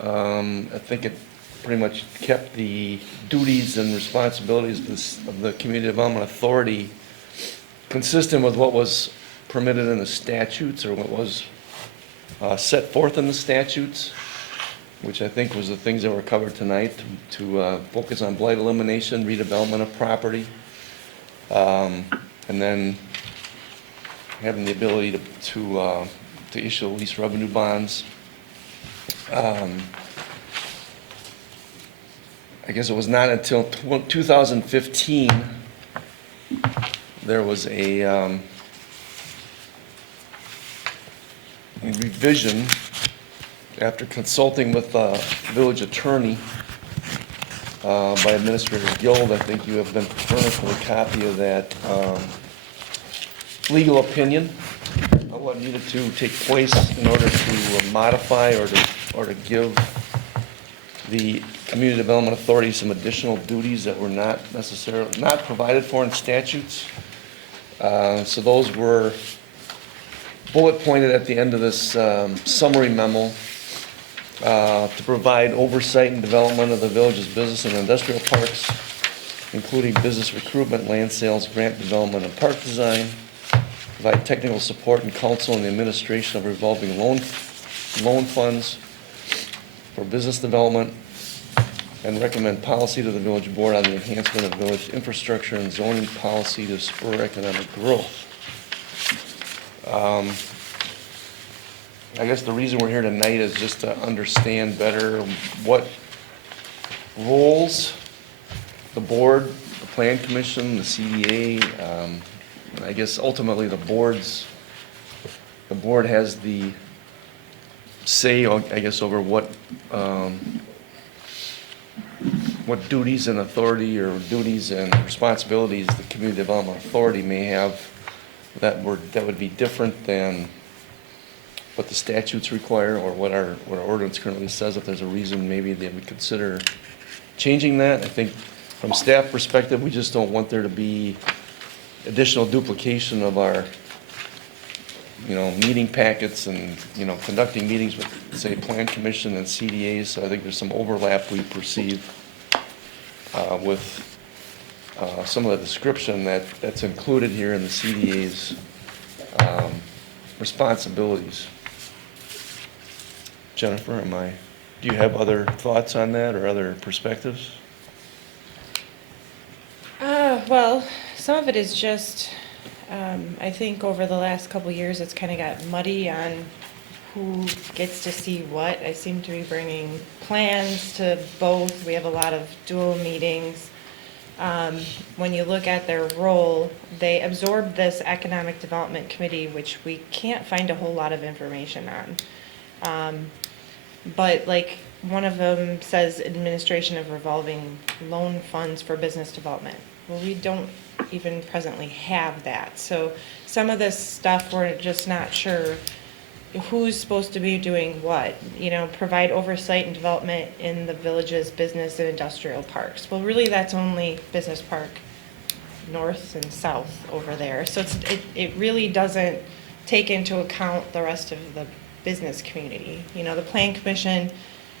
I think it pretty much kept the duties and responsibilities of the Community Development Authority consistent with what was permitted in the statutes or what was set forth in the statutes, which I think was the things that were covered tonight, to focus on blight elimination, redevelopment of property, and then having the ability to issue lease revenue bonds. I guess it was not until 2015 there was a revision after consulting with the village attorney by Administrator Guild. I think you have been furnished with a copy of that legal opinion of what needed to take place in order to modify or to give the Community Development Authority some additional duties that were not necessarily, not provided for in statutes. So those were bullet pointed at the end of this summary memo to provide oversight and development of the village's business and industrial parks, including business recruitment, land sales, grant development, and park design, provide technical support and counsel in the administration of revolving loan funds for business development, and recommend policy to the village board on the enhancement of village infrastructure and zoning policy to spur economic growth. I guess the reason we're here tonight is just to understand better what roles the board, the plan commission, the CDA, I guess ultimately the board has the say, I guess, over what duties and authority or duties and responsibilities the Community Development Authority may have that would be different than what the statutes require or what our ordinance currently says. If there's a reason, maybe they would consider changing that. I think from staff perspective, we just don't want there to be additional duplication of our, meeting packets and, conducting meetings with, say, Plan Commission and CDAs. So I think there's some overlap we perceive with some of the description that's included here in the CDA's responsibilities. Jennifer, do you have other thoughts on that or other perspectives? Well, some of it is just, I think over the last couple of years, it's kind of got muddy on who gets to see what. I seem to be bringing plans to both. We have a lot of dual meetings. When you look at their role, they absorb this Economic Development Committee, which we can't find a whole lot of information on. But like one of them says administration of revolving loan funds for business development. Well, we don't even presently have that. So some of this stuff we're just not sure who's supposed to be doing what. Provide oversight and development in the village's business and industrial parks. Well, really that's only Business Park North and South over there. So it really doesn't take into account the rest of the business community. The Plan Commission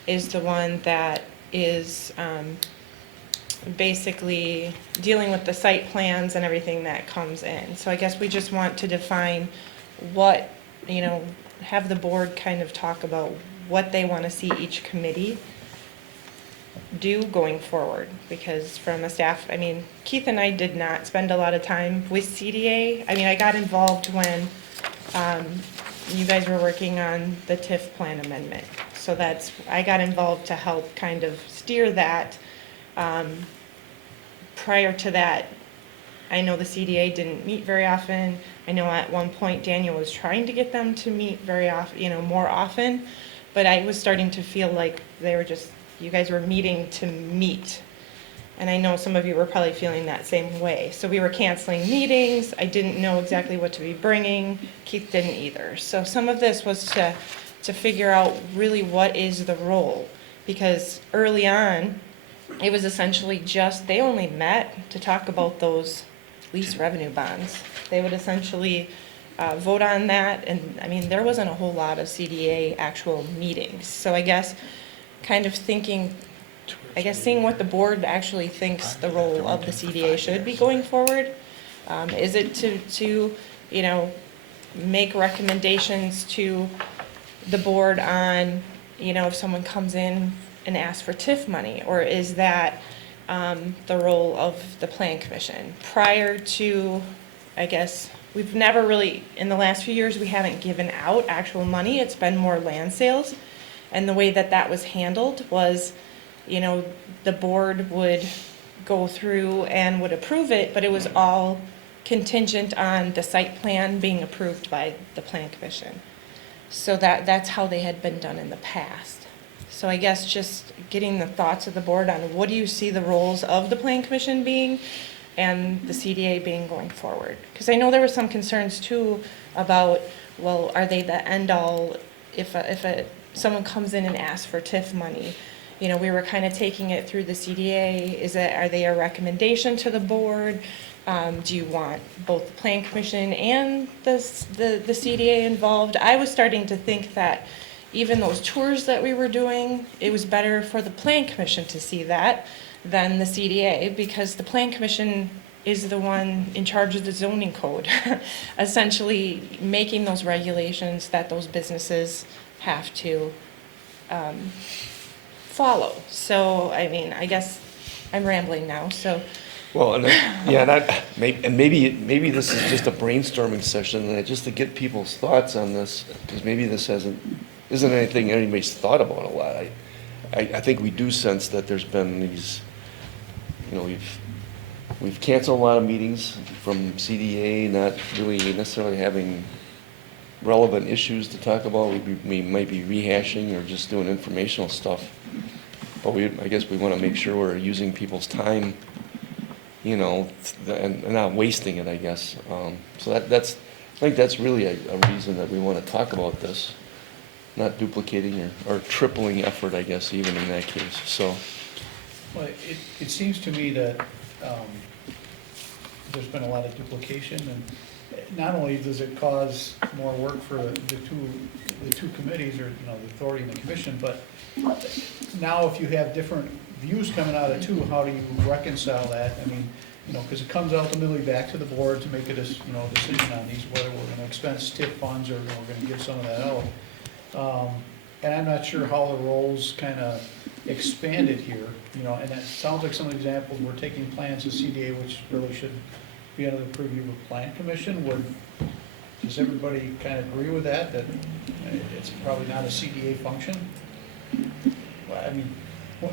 is the one that is basically dealing with the site plans and everything that comes in. So I guess we just want to define what, have the board kind of talk about what they want to see each committee do going forward. Because from a staff, Keith and I did not spend a lot of time with CDA. I got involved when you guys were working on the TIF plan amendment. So I got involved to help kind of steer that. Prior to that, I know the CDA didn't meet very often. I know at one point Daniel was trying to get them to meet very often, more often, but I was starting to feel like they were just, you guys were meeting to meet. And I know some of you were probably feeling that same way. So we were canceling meetings. I didn't know exactly what to be bringing. Keith didn't either. So some of this was to figure out really what is the role. Because early on, it was essentially just, they only met to talk about those lease revenue bonds. They would essentially vote on that. And I mean, there wasn't a whole lot of CDA actual meetings. So I guess kind of thinking, seeing what the board actually thinks the role of the CDA should be going forward. Is it to make recommendations to the board on, if someone comes in and asks for TIF money? Or is that the role of the plan commission? Prior to, we've never really, in the last few years, we haven't given out actual money. It's been more land sales. And the way that was handled was, the board would go through and would approve it, but it was all contingent on the site plan being approved by the plan commission. So that's how they had been done in the past. So I guess just getting the thoughts of the board on what do you see the roles of the plan commission being and the CDA being going forward? Because I know there were some concerns too about, well, are they the end all if someone comes in and asks for TIF money? We were kind of taking it through the CDA. Are they a recommendation to the board? Do you want both the plan commission and the CDA involved? I was starting to think that even those tours that we were doing, it was better for the plan commission to see that than the CDA, because the plan commission is the one in charge of the zoning code, essentially making those regulations that those businesses have to follow. So, I guess I'm rambling now, so. Well, maybe this is just a brainstorming session, and just to get people's thoughts on this, because maybe this isn't anything anybody's thought about a lot. I think we do sense that there's been these, we've canceled a lot of meetings from CDA, not really necessarily having relevant issues to talk about. We might be rehashing or just doing informational stuff. But I guess we want to make sure we're using people's time, and not wasting it, I guess. So I think that's really a reason that we want to talk about this, not duplicating or tripling effort, I guess, even in that case, so. Well, it seems to me that there's been a lot of duplication, and not only does it cause more work for the two committees, or, the authority and the commission, but now if you have different views coming out of two, how do you reconcile that? Because it comes ultimately back to the board to make a decision on these, whether we're going to expense TIF funds or we're going to give some of that out. And I'm not sure how the roles kind of expanded here, and it sounds like some of the examples, we're taking plans to CDA, which really should be under the purview of a plan commission. Does everybody kind of agree with that it's probably not a CDA function? Well,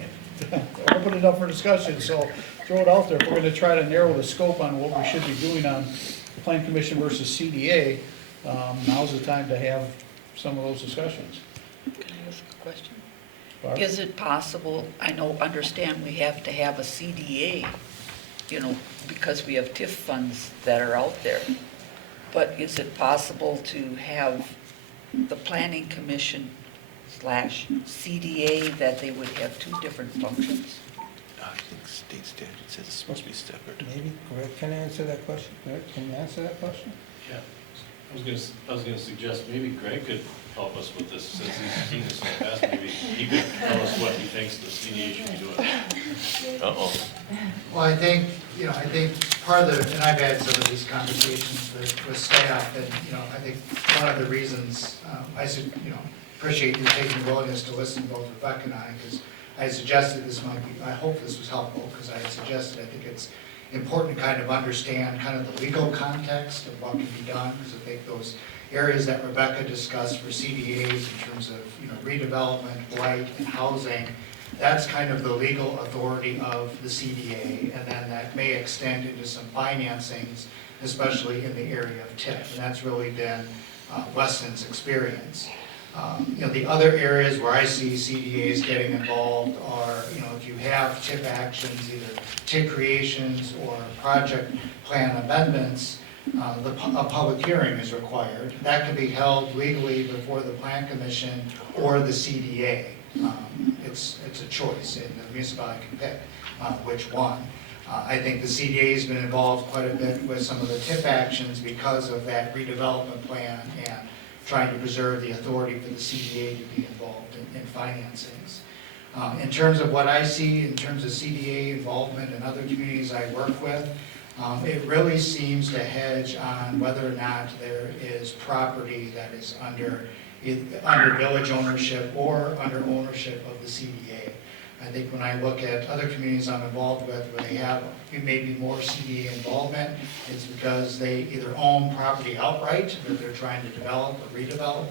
open it up for discussion, so throw it out there. If we're going to try to narrow the scope on what we should be doing on plan commission versus CDA, now's the time to have some of those discussions. Can I ask a question? Barb? Is it possible, understand we have to have a CDA, because we have TIF funds that are out there, but is it possible to have the planning commission / CDA, that they would have two different functions? I think state statute says it's supposed to be separate. Maybe Greg can answer that question. Greg, can you answer that question? Yeah, I was gonna suggest maybe Greg could help us with this, since he's seen this in the past. Maybe he could tell us what he thinks the CDA should be doing. Uh-oh. Well, I think part of the, and I've had some of these conversations with staff, and, I think one of the reasons, appreciate you taking the willingness to listen to both Rebecca and I, because I suggested this might be, I hope this was helpful, because I suggested I think it's important to kind of understand kind of the legal context of what can be done, because I think those areas that Rebecca discussed for CDAs in terms of, redevelopment, blight, and housing, that's kind of the legal authority of the CDA, and then that may extend into some financings especially in the area of TIF, and that's really been Weston's experience. The other areas where I see CDAs getting involved are, if you have TIF actions, either TIF creations or project plan amendments, a public hearing is required. That can be held legally before the Plan Commission or the CDA. It's a choice, and the municipality can pick which one. I think the CDA has been involved quite a bit with some of the TIF actions because of that redevelopment plan and trying to preserve the authority for the CDA to be involved in financings. In terms of what I see in terms of CDA involvement in other communities I work with, it really seems to hedge on whether or not there is property that is under village ownership or under ownership of the CDA. I think when I look at other communities I'm involved with where they have maybe more CDA involvement, it's because they either own property outright that they're trying to develop or redevelop,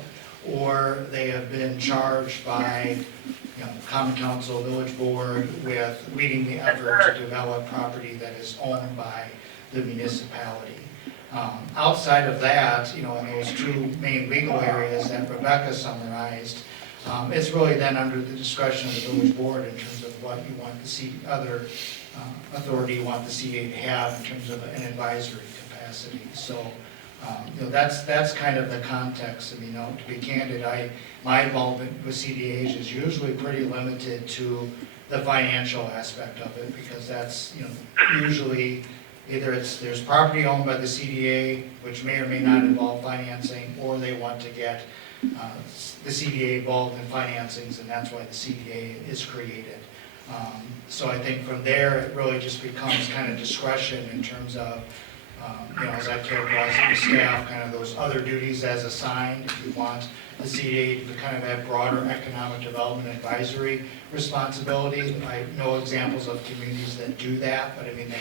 or they have been charged by Common Council, Village Board with leading the effort to develop property that is owned by the municipality. Outside of that, in those two main legal areas that Rebecca summarized, it's really then under the discretion of the village board in terms of what you want the other authority you want the CDA to have in terms of an advisory capacity. So, that's kind of the context. I mean, to be candid, my involvement with CDAs is usually pretty limited to the financial aspect of it, because that's, usually either there's property owned by the CDA, which may or may not involve financing, or they want to get the CDA involved in financings, and that's why the CDA is created. So I think from there, it really just becomes kind of discretion in terms of, as I characterize it with staff, kind of those other duties as assigned. If you want the CDA to kind of have broader economic development advisory responsibility, I know examples of communities that do that, but I mean,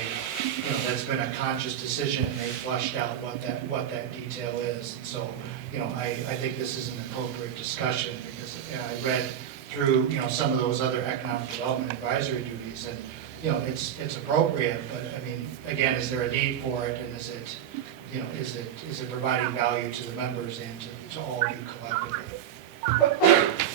that's been a conscious decision, and they fleshed out what that detail is. And so, I think this is an appropriate discussion, because I read through, some of those other economic development advisory duties, and, it's appropriate, but I mean, again, is there a need for it, and is it providing value to the members and to all you collectively?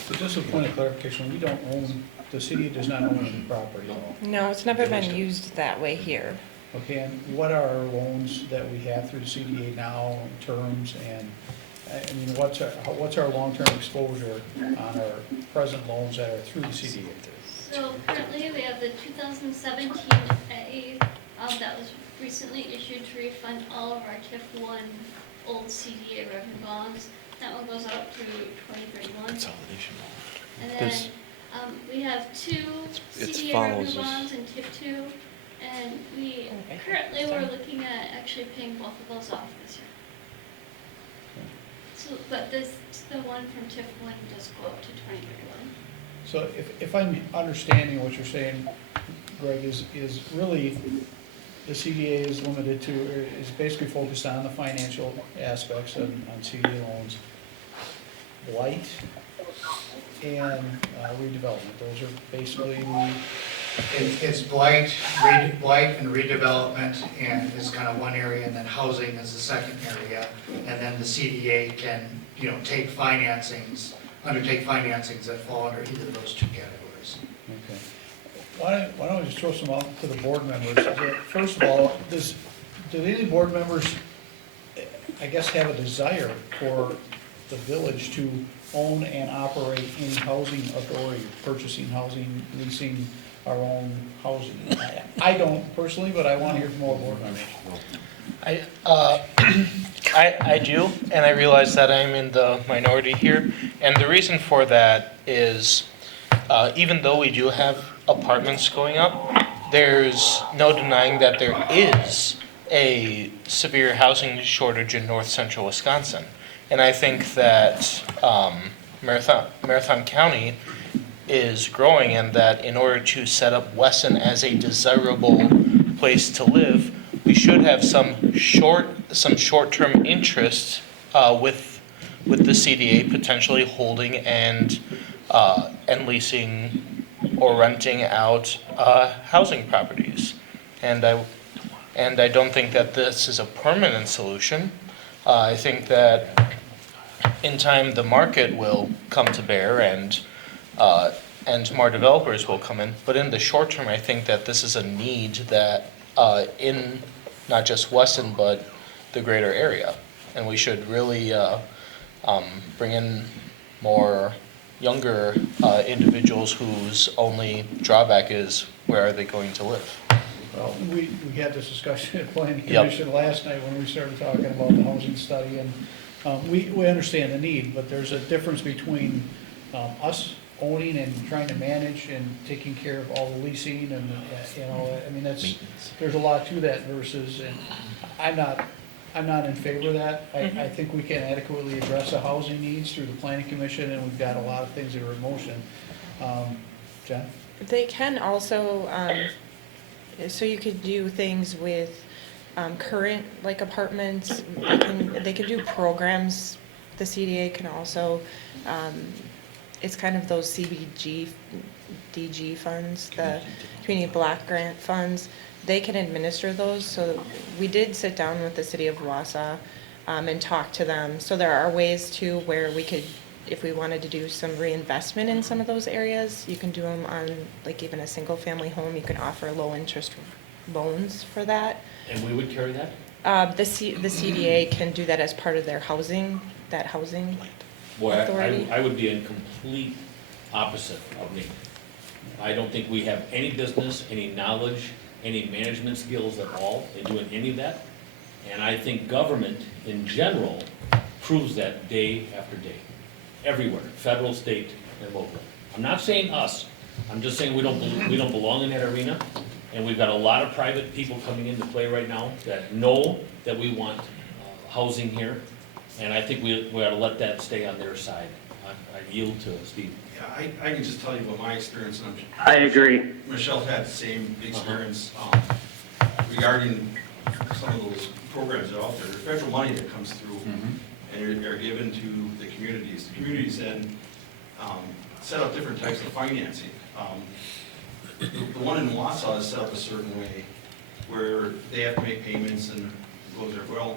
So just a point of clarification, we don't own, the city does not own any property. No, it's never been used that way here. Okay, and what are our loans that we have through the CDA now, in terms, and, I mean, what's our long-term exposure on our present loans that are through the CDA? So currently, we have the 2017 A that was recently issued to refund all of our TIF 1 old CDA revenue bonds. That one goes out through 2031. Consolidation. And then we have two CDA revenue bonds in TIF 2, and we currently we're looking at actually paying both of those off this year. So, but the one from TIF 1 does go up to 2031. So if I'm understanding what you're saying, Greg, is really the CDA is limited to, is basically focused on the financial aspects on CDA loans, blight, and redevelopment. Those are basically It's blight and redevelopment, and is kind of one area, and then housing is the second area, and then the CDA can, undertake financings that fall under either of those two categories. Okay. Why don't we just throw some out to the board members? First of all, do any board members, I guess, have a desire for the village to own and operate any housing authority, purchasing housing, leasing our own housing? I don't personally, but I want to hear from all board members. I do, and I realize that I'm in the minority here. And the reason for that is, even though we do have apartments going up, there's no denying that there is a severe housing shortage in north central Wisconsin. And I think that Marathon County is growing, and that in order to set up Wesson as a desirable place to live, we should have some short-term interest with the CDA potentially holding and leasing or renting out housing properties. And And I don't think that this is a permanent solution. I think that in time, the market will come to bear and more developers will come in. But in the short term, I think that this is a need that in not just Weston, but the greater area. And we should really bring in more younger individuals whose only drawback is where are they going to live. Well, we had this discussion at Planning Yep. Commission last night when we started talking about the housing study, and we understand the need, but there's a difference between us owning and trying to manage and taking care of all the leasing and, you know, I mean, there's a lot to that versus, and I'm not in favor of that. I think we can adequately address the housing needs through the Planning Commission, and we've got a lot of things that are in motion. Jen? They can also, so you could do things with current, like apartments, they can do programs. The CDA can also, it's kind of those DG funds, the Community Block Grant funds. They can administer those, so we did sit down with the city of Wausau and talk to them. So there are ways too where we could, if we wanted to do some reinvestment in some of those areas, you can do them on like even a single family home. You can offer low interest loans for that. And we would carry that? The CDA can do that as part of their housing Boy, authority. I would be in complete opposite of me. I don't think we have any business, any knowledge, any management skills at all in doing any of that. And I think government in general proves that day after day, everywhere, federal, state, and local. I'm not saying us, I'm just saying we don't belong in that arena. And we've got a lot of private people coming into play right now that know that we want housing here. And I think we ought to let that stay on their side. I yield to Steve. Yeah, I can just tell you about my experience, and I agree. Michelle's had the same experience regarding some of those programs that are out there. There's federal money that comes through, and they're given to the communities. The communities then set up different types of financing. The one in Wausau is set up a certain way, where they have to make payments and goes there. Well,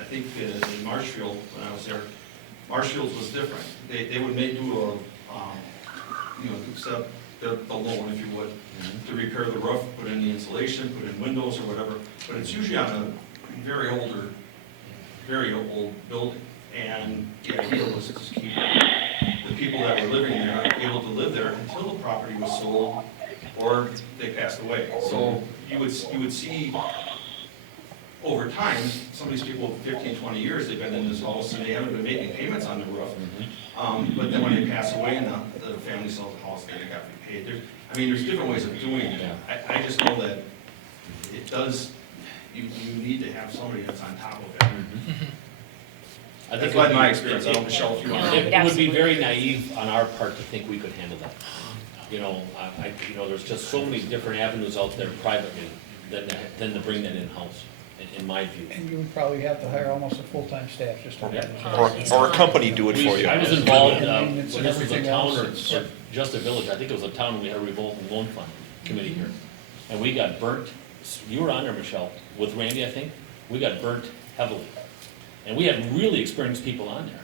I think in Marshfield, when I was there, Marshfield's was different. They would do set up the loan, if you would, to repair the roof, put in the insulation, put in windows or whatever. But it's usually on a very old building. And the idea was to keep the people that were living there able to live there until the property was sold or they passed away. So you would see over time, some of these people, 15, 20 years, they've been in this house and they haven't been making payments on the roof. But then when they pass away and the family sells the house, then they got to be paid. There's different ways of doing it. I just know that it does, you need to have somebody that's on top of it. That's been my experience. I don't know, Michelle, if you want to. It would be very naive on our part to think we could handle that. There's just so many different avenues out there privately than to bring that in-house, in my view. And you would probably have to hire almost a full-time staff just to manage it. Or a company do it for you. I was involved, when Maintenance and this was a everything town else. or just a village, I think it was a town, we had a revolving loan fund committee here. And we got burnt, you were on there, Michelle, with Randy, I think, we got burnt heavily. And we had really experienced people on there.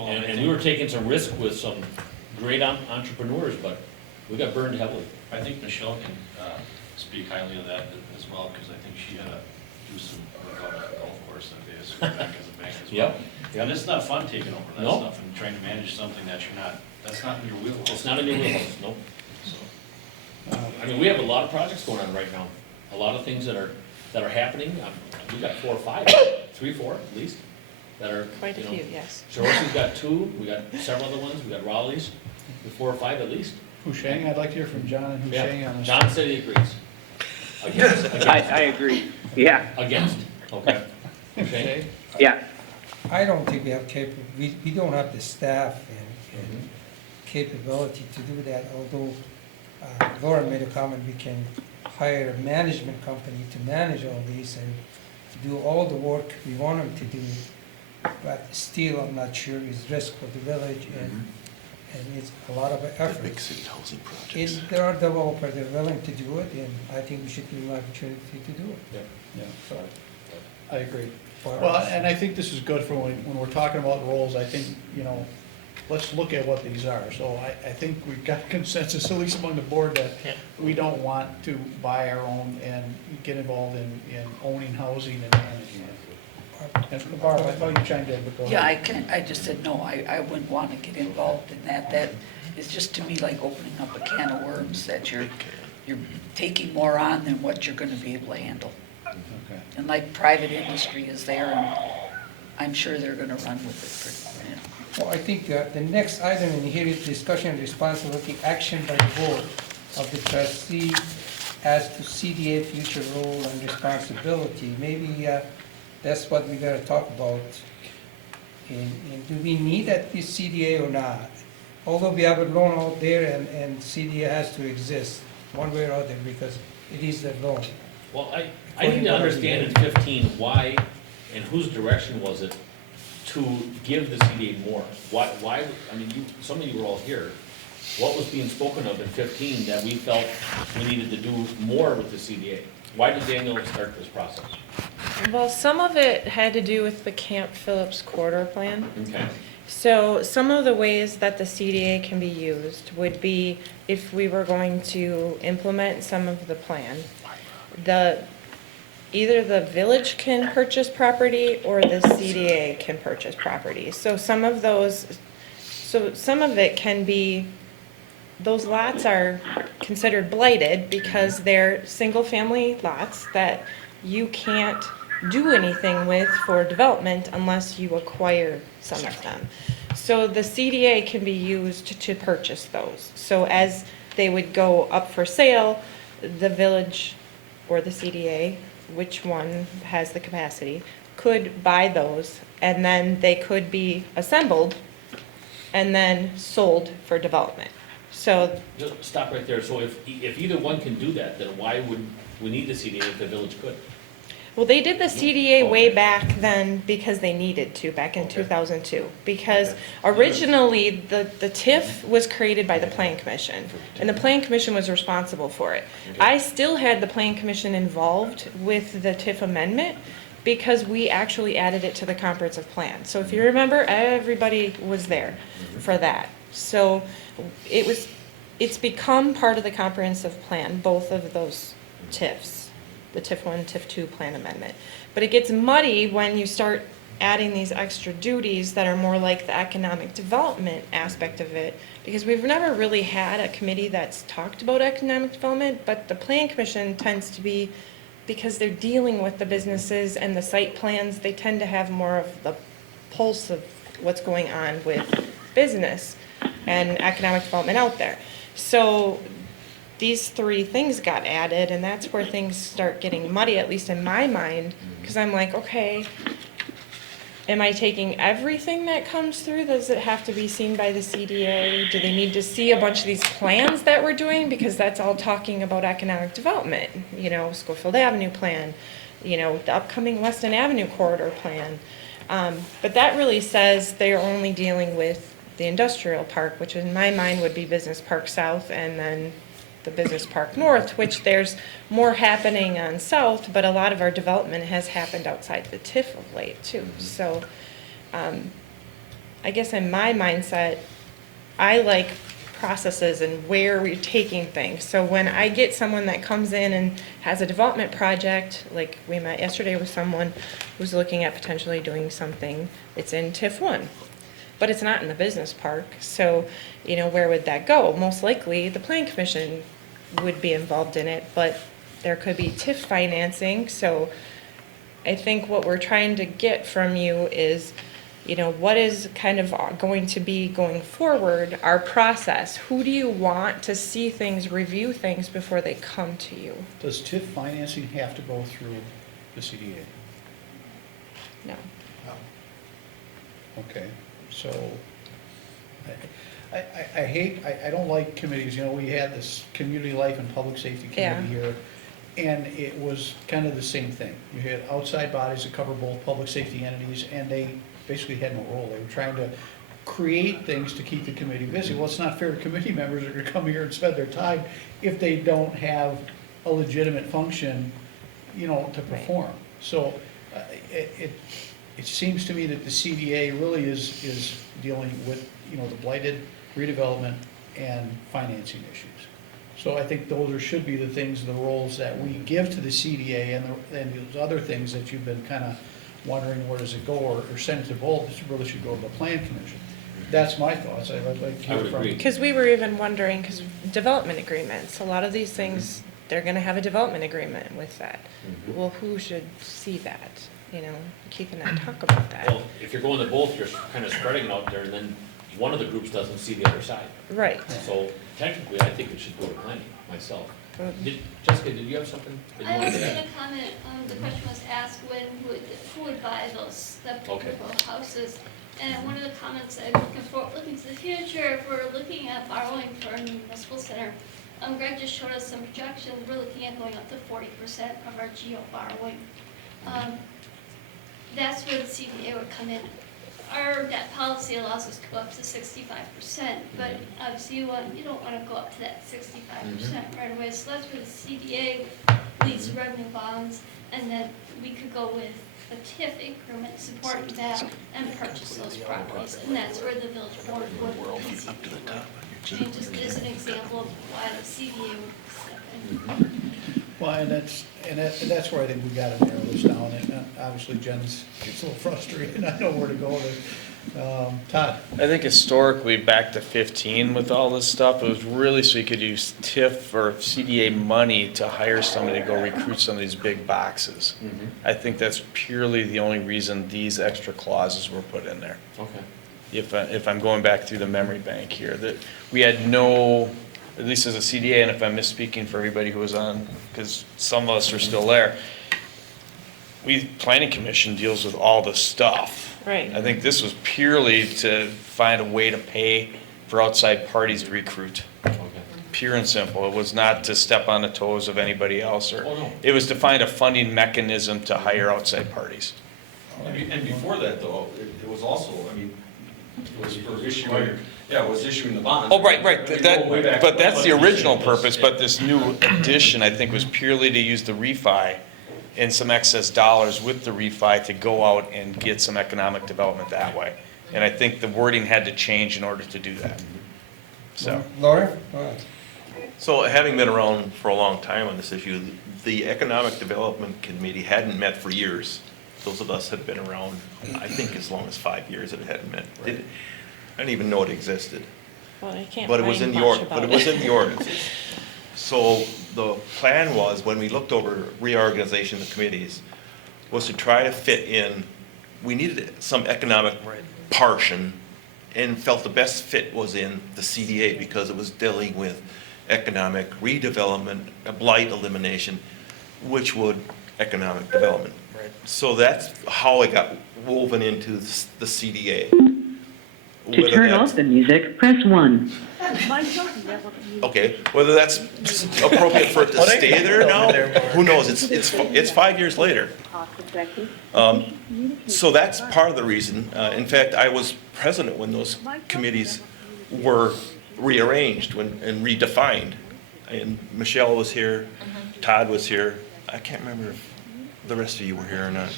And we were taking some risk with some great entrepreneurs, but we got burned heavily. I think Michelle can speak highly of that as well, because I think she had to do some work out at the golf course that they back as a bank as well. Yep. And it's not fun taking over that No. stuff and trying to manage something that's not in your wheelhouse. It's not in your wheelhouse, nope. We have a lot of projects going on right now, a lot of things that are happening. We got 4 or 5, 3, 4 at least, that are, Quite a few, yes. Charossi's got 2, we got several other ones, we got Raleigh's, 4 or 5 at least. Husheng, I'd like to hear from John and Husheng on this. John said he agrees. Against. I agree. Yeah. Against, okay. Husheng? Yeah. I don't think we have we don't have the staff and capability to do that, although Laura made a comment, we can hire a management company to manage all these and do all the work we want them to do, but still I'm not sure is risk for the village and it's a lot of effort. Big city housing projects. There are developers that are willing to do it, and I think we should give them an opportunity to do it. Yeah, So, I agree. for Well, us- and I think this is good for when we're talking about roles, I think, let's look at what these are. So I think we've got consensus, at least among the board, that we don't want to buy our own and get involved in owning housing and managing it. And Barb, I thought you chimed in, but go ahead. Yeah, I just said, no, I wouldn't want to get involved in that. That is just to me like opening up a can of worms that you're taking more on than what you're gonna be able to handle. Okay. And like private industry is there, and I'm sure they're gonna run with it pretty, Well, I think the next item in here is discussion and responsibility action by the board of the trustee as to CDA future role and responsibility. Maybe that's what we gotta talk about. And do we need this CDA or not? Although we have a loan out there and CDA has to exist one way or other because it is the loan. Well, I need to understand in 15 why and whose direction was it to give the CDA more? Why, I mean, some of you were all here. What was being spoken of in 15 that we felt we needed to do more with the CDA? Why did Daniel start this process? Well, some of it had to do with the Camp Phillips corridor plan. Okay. So some of the ways that the CDA can be used would be if we were going to implement some of the plan. Either the village can purchase property or the CDA can purchase property. So some of it can be, those lots are considered blighted because they're single-family lots that you can't do anything with for development unless you acquire some of them. So the CDA can be used to purchase those. So as they would go up for sale, the village or the CDA, which one has the capacity, could buy those, and then they could be assembled and then sold for development. So, Just stop right there. So if either one can do that, then why would we need the CDA if the village could? well, they did the CDA way back then because they needed to, back in 2002. Because originally, the TIF was created by the Plan Commission, and the Plan Commission was responsible for it. I still had the Plan Commission involved with the TIF amendment because we actually added it to the comprehensive plan. So if you remember, everybody was there for that. So it's become part of the comprehensive plan, both of those TIFs. The TIF 1, TIF 2 plan amendment. But it gets muddy when you start adding these extra duties that are more like the economic development aspect of it, because we've never really had a committee that's talked about economic development, but the Plan Commission tends to be, because they're dealing with the businesses and the site plans, they tend to have more of the pulse of what's going on with business and economic development out there. So these three things got added, and that's where things start getting muddy, at least in my mind, because I'm like, okay, am I taking everything that comes through? Does it have to be seen by the CDA? Do they need to see a bunch of these plans that we're doing? Because that's all talking about economic development, Schofield Avenue plan, the upcoming Weston Avenue corridor plan. But that really says they're only dealing with the industrial park, which in my mind would be Business Park South, and then the Business Park North, which there's more happening on South, but a lot of our development has happened outside the TIF of late too. So I guess in my mindset, I like processes and where we're taking things. So when I get someone that comes in and has a development project, like we met yesterday with someone who's looking at potentially doing something, it's in TIF 1. But it's not in the business park, so, where would that go? Most likely, the Plan Commission would be involved in it, but there could be TIF financing, so I think what we're trying to get from you is, what is kind of going to be going forward, our process? Who do you want to see things, review things before they come to you? Does TIF financing have to go through the CDA? No. Okay, so, I don't like committees, we had this community life and public safety committee here, and it was kind of the same thing. You had outside bodies that cover both public safety entities, and they basically had no role. They were trying to create things to keep the committee busy. Well, it's not fair to committee members that are gonna come here and spend their time if they don't have a legitimate function, you know, to perform. So, it seems to me that the CDA really is dealing with, you know, the blighted redevelopment and financing issues. So I think those should be the things, the roles that we give to the CDA and those other things that you've been kind of wondering where does it go, or send it to both, this really should go to the plan commission. That's my thoughts. I'd like to I hear would from. agree. Because we were even wondering, because development agreements, a lot of these things, they're gonna have a development agreement with that. Mhm. Well, who should see that? You know, Keith and I talk about that. Well, if you're going to both, you're kind of spreading it out there, and then one of the groups doesn't see the other side. Right. So technically, I think it should go to planning, myself. Mhm. Jessica, did you have something that you I wanted was to gonna add? comment, the question was asked when, who would buy the Okay. proposed houses? And one of the comments I'm looking to the future, if we're looking at borrowing for a municipal center, Greg just showed us some projections, we're looking at going up to 40% of our geo borrowing. That's where the CDA would come in. Our debt policy allows us to go up to 65%, but obviously you don't want to go up to that 65% right away. So that's where the CDA leads revenue bonds, and then we could go with a TIF increment supporting that and purchase those properties. And that's where the village board would be up to the top. And just as an example of why the CDA would step in. Well, and that's where I think we gotta narrow this down, and obviously Jen's gets a little frustrated, I know where to go with it. Todd? I think historically, back to 15 with all this stuff, it was really so you could use TIF or CDA money to hire somebody to go recruit some of these big boxes. I think that's purely the only reason these extra clauses were put in there. Okay. If I'm going back through the memory bank here, that we had no, at least as a CDA, and if I'm misspeaking for everybody who was on, because some of us are still there, planning commission deals with all the stuff. Right. I think this was purely to find a way to pay for outside parties to recruit. Okay. Pure and simple. It was not to step on the toes of anybody else, or Oh, no. it was to find a funding mechanism to hire outside parties. And before that, though, it was also, I mean, it was for issuing, yeah, it was issuing the bonds. Oh, right, I mean, go way back- but that's the original purpose, Yeah. but this new addition, I think, was purely to use the refi and some excess dollars with the refi to go out and get some economic development that way. And I think the wording had to change in order to do that. So, Laura? Go ahead. So having been around for a long time on this issue, the Economic Development Committee hadn't met for years. Those of us have been around, I think, as long as 5 years it hadn't met. I didn't even know it existed. Well, I can't But it was find in much the, about but it it. was in the ordinances. So the plan was, when we looked over reorganization of committees, was to try to fit in, we needed some economic portion, and felt the best fit was in the CDA because it was dealing with economic redevelopment, blight elimination, which would economic development. right. So that's how it got woven into the CDA. To Whether turn that's- off the music, press 1. Okay, whether that's appropriate for it to stay there now, who knows? It's 5 years later. So that's part of the reason. In fact, I was president when those committees were rearranged and redefined. And Michelle was here, Todd was here. I can't remember if the rest of you were here or not.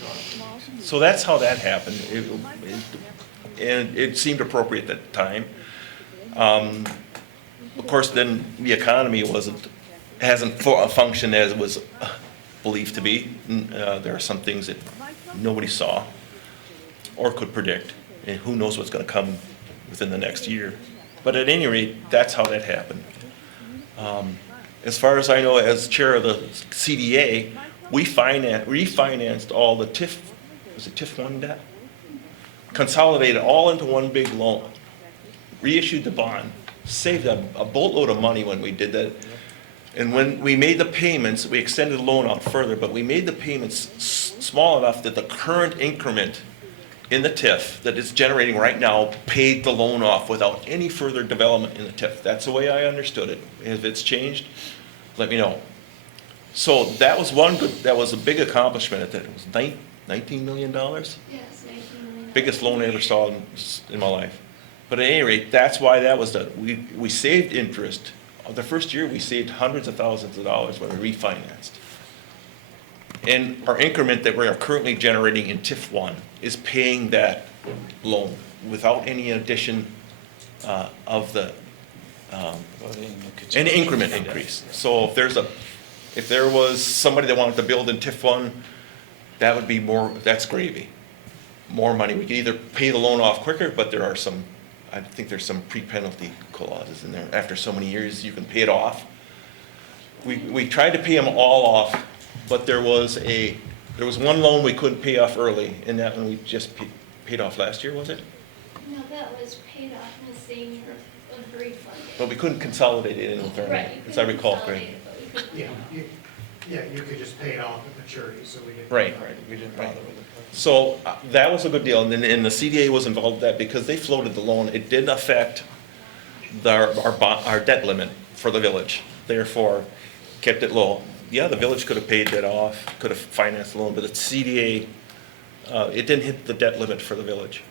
So that's how that happened. And it seemed appropriate at the time. Of course, then the economy hasn't functioned as it was believed to be. There are some things that nobody saw or could predict, and who knows what's going to come within the next year. But at any rate, that's how that happened. As far as I know, as chair of the CDA, we refinanced all the TIF, was it TIF 1 debt? Consolidated all into one big loan, reissued the bond, saved a boatload of money when we did that. And when we made the payments, we extended the loan out further, but we made the payments small enough that the current increment in the TIF that it's generating right now paid the loan off without any further development in the TIF. That's the way I understood it. If it's changed, let me know. So that was that was a big accomplishment at that. It was $19 million. Yes, 19 million. Biggest loan I ever saw in my life. But at any rate, that's why that was done. We saved interest. The first year, we saved hundreds of thousands of dollars when we refinanced. And our increment that we are currently generating in TIF 1 is paying that loan without any addition of the, an increment increase. So if there was somebody that wanted to build in TIF 1, that would be more, that's gravy. More money. We could either pay the loan off quicker, but there are some, I think there's some pre-penalty clauses in there. After so many years, you can pay it off. We tried to pay them all off, but there was one loan we couldn't pay off early, and that one we just paid off last year, was it? No, that was paid off in the same year of the refund. But we couldn't consolidate it in with our, Right, you as I couldn't recall, consolidate Greg. it, but we could. Yeah, you could just pay it off at maturity, so we didn't. Right. We didn't bother with it. So that was a good deal, and the CDA was involved in that because they floated the loan. It didn't affect our debt limit for the village, therefore kept it low. Yeah, the village could have paid that off, could have financed the loan, but the CDA, it didn't hit the debt limit for the village.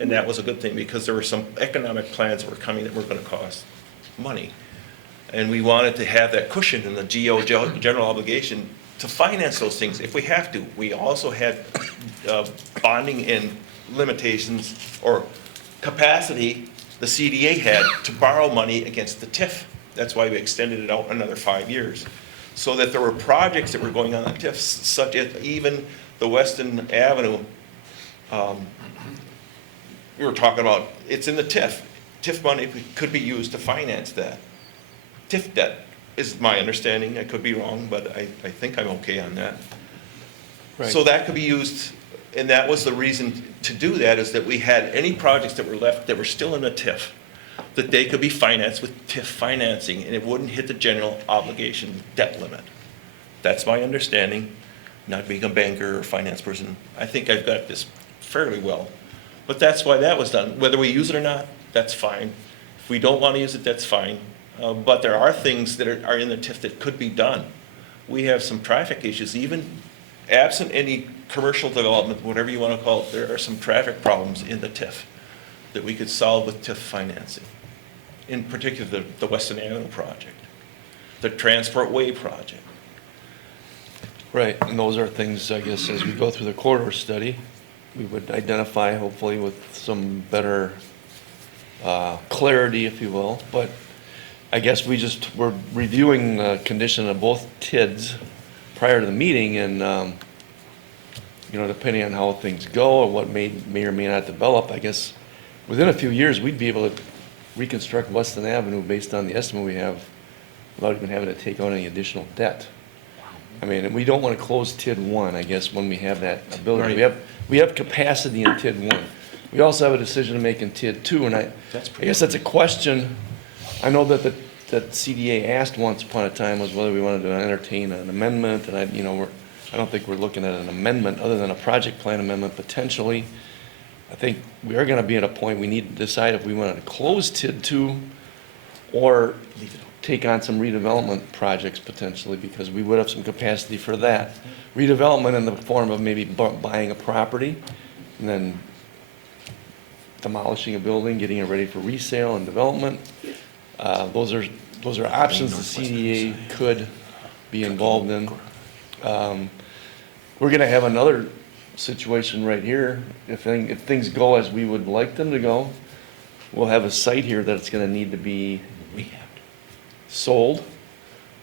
And that was a good thing because there were some economic plans that were coming that were gonna cost money. And we wanted to have that cushion in the general obligation to finance those things if we have to. We also had bonding and limitations or capacity the CDA had to borrow money against the TIF. That's why we extended it out another 5 years. So that there were projects that were going on TIFs, such as even the Weston Avenue, we were talking about, it's in the TIF. TIF money could be used to finance that. TIF debt is my understanding. I could be wrong, but I think I'm okay on that. Right. So that could be used, and that was the reason to do that, is that we had any projects that were left that were still in the TIF, that they could be financed with TIF financing, and it wouldn't hit the general obligation debt limit. That's my understanding, not being a banker or finance person. I think I've got this fairly well. But that's why that was done. Whether we use it or not, that's fine. If we don't want to use it, that's fine. But there are things that are in the TIF that could be done. We have some traffic issues, even absent any commercial development, whatever you want to call it, there are some traffic problems in the TIF that we could solve with TIF financing. In particular, the Weston Avenue project, the Transport Way project. Right, and those are things, I guess, as we go through the corridor study, we would identify hopefully with some better clarity, if you will. But I guess we're reviewing the condition of both TIDs prior to the meeting, and depending on how things go or what may or may not develop, I guess within a few years, we'd be able to reconstruct Weston Avenue based on the estimate we have without even having to take on any additional debt. I mean, we don't want to close TID 1, I guess, when we have that ability. Right. We have capacity in TID 1. We also have a decision to make in TID 2, and I guess that's a question. I know that that CDA asked once upon a time was whether we wanted to entertain an amendment, and I don't think we're looking at an amendment other than a project plan amendment potentially. I think we are going to be at a point we need to decide if we want to close TID 2 or take on some redevelopment projects potentially, because we would have some capacity for that. Redevelopment in the form of maybe buying a property and then demolishing a building, getting it ready for resale and development. Those are options the CDA could be involved in. We're going to have another situation right here. If things go as we would like them to go, we'll have a site here that's going to need to be sold,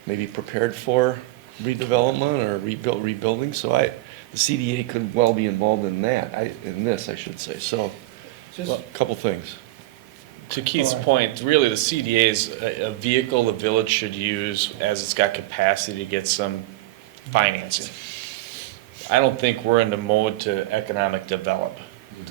maybe prepared for redevelopment or rebuilding. So the CDA could well be involved in that, in this, I should say. So, a couple things. To Keith's point, really the CDA is a vehicle the village should use as it's got capacity to get some financing. I don't think we're in the mode to economic develop,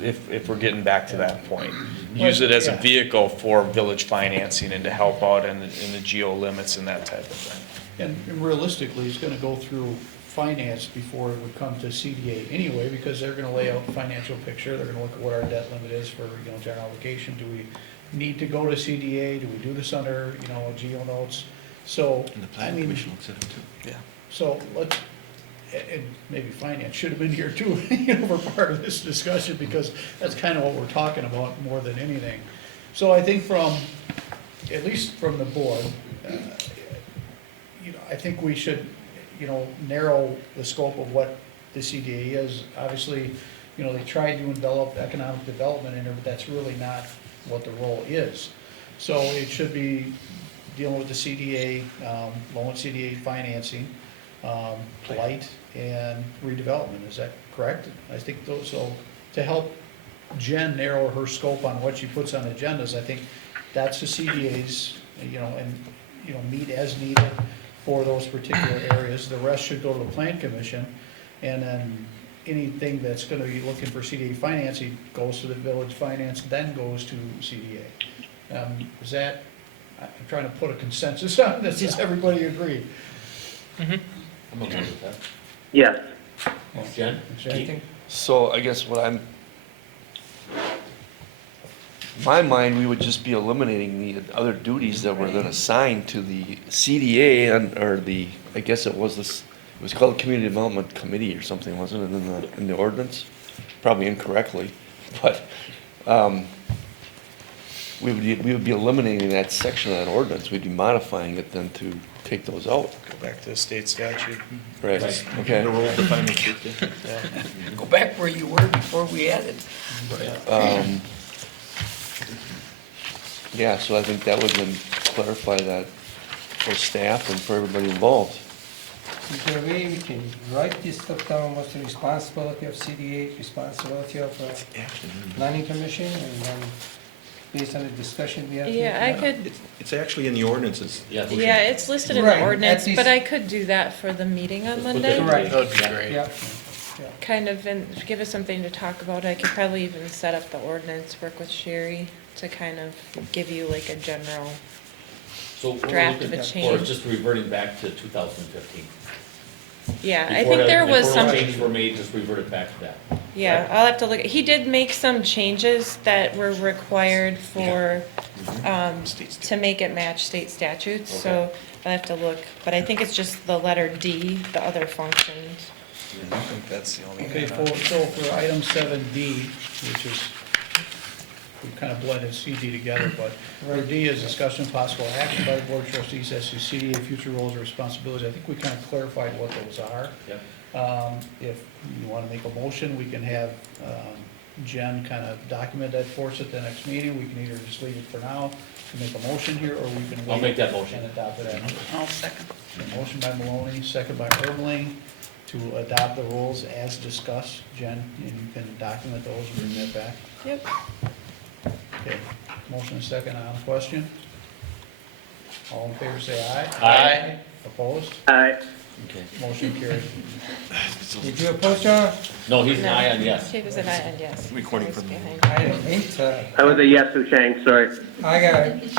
if we're getting back to that point. Use it as a vehicle for village financing and to help out in the geo limits and that type of thing. And realistically, it's gonna go through finance before it would come to CDA anyway, because they're gonna lay out the financial picture, they're gonna look at what our debt limit is for, general obligation. Do we need to go to CDA? Do we do this under, geo notes? So, And the planning commission looks at it too. Yeah. So and maybe finance should have been here too, for part of this discussion, because that's kind of what we're talking about more than anything. So I think at least from the board, I think we should, narrow the scope of what the CDA is. Obviously, they tried to envelop economic development in there, but that's really not what the role is. So it should be dealing with the CDA, loan CDA financing, blight, and redevelopment. Is that correct? I think those, so to help Jen narrow her scope on what she puts on agendas, I think that's the CDA's, and, meet as needed for those particular areas. The rest should go to the plan commission, and then anything that's gonna be looking for CDA financing goes to the village finance, then goes to CDA. Is that, I'm trying to put a consensus on this, does everybody agree? I'm okay with that. Yes. Jen? I think So I guess my mind, we would just be eliminating the other duties that were then assigned to the CDA or I guess it was called Community Development Committee or something, wasn't it, in the ordinance? Probably incorrectly, but, we would be eliminating that section of that ordinance. We'd be modifying it then to take those out. Go back to the state statute. Right, okay. The role defined in state, Go back where you were before we added. Yeah, so I think that would then clarify that for staff and for everybody involved. is there a way we can write this stuff down, what's the responsibility of CDA, responsibility of planning commission, and then based on the discussion we have? Yeah, I could, It's actually in the ordinances. yeah, it's listed in Right, the at ordinance, least- but I could do that for the meeting on Monday. Correct. That would be great. Yeah, Kind of, and give us something to talk about. I could probably even set up the ordinance, work with Sherry to kind of give you like a general, So we're Draft of looking a for change. just reverting back to 2015. yeah, I think there was some, Before changes were made, just revert it back to that. yeah, I'll have to look, he did make some changes that were required for, to make it match state statutes, so I'll have to look, but I think it's just the letter D, the other functions. I think that's the only. Okay, so for item 7D, which is, we kind of blended CD together, but for D is discussion of possible action by the board of trustees as to CDA future roles and responsibilities. I think we kind of clarified what those are. Yep. If you want to make a motion, we can have Jen kind of document that for us at the next meeting. We can either just leave it for now to make a motion here, or we can wait. I'll make that motion. And adopt it at. I'll second. A motion by Maloney, second by Ermeling, to adopt the rules as discussed. Jen, and you can document those and bring that back. Yep. Okay, motion and second on the question. All in favor, say aye. Aye. Opposed? Aye. Okay. Motion carried. Did you oppose, John? No, he's an No, aye on yes. She was an aye and yes. Recording I was from- behind. Item 8, I was a yes from Shank, sorry. I got it.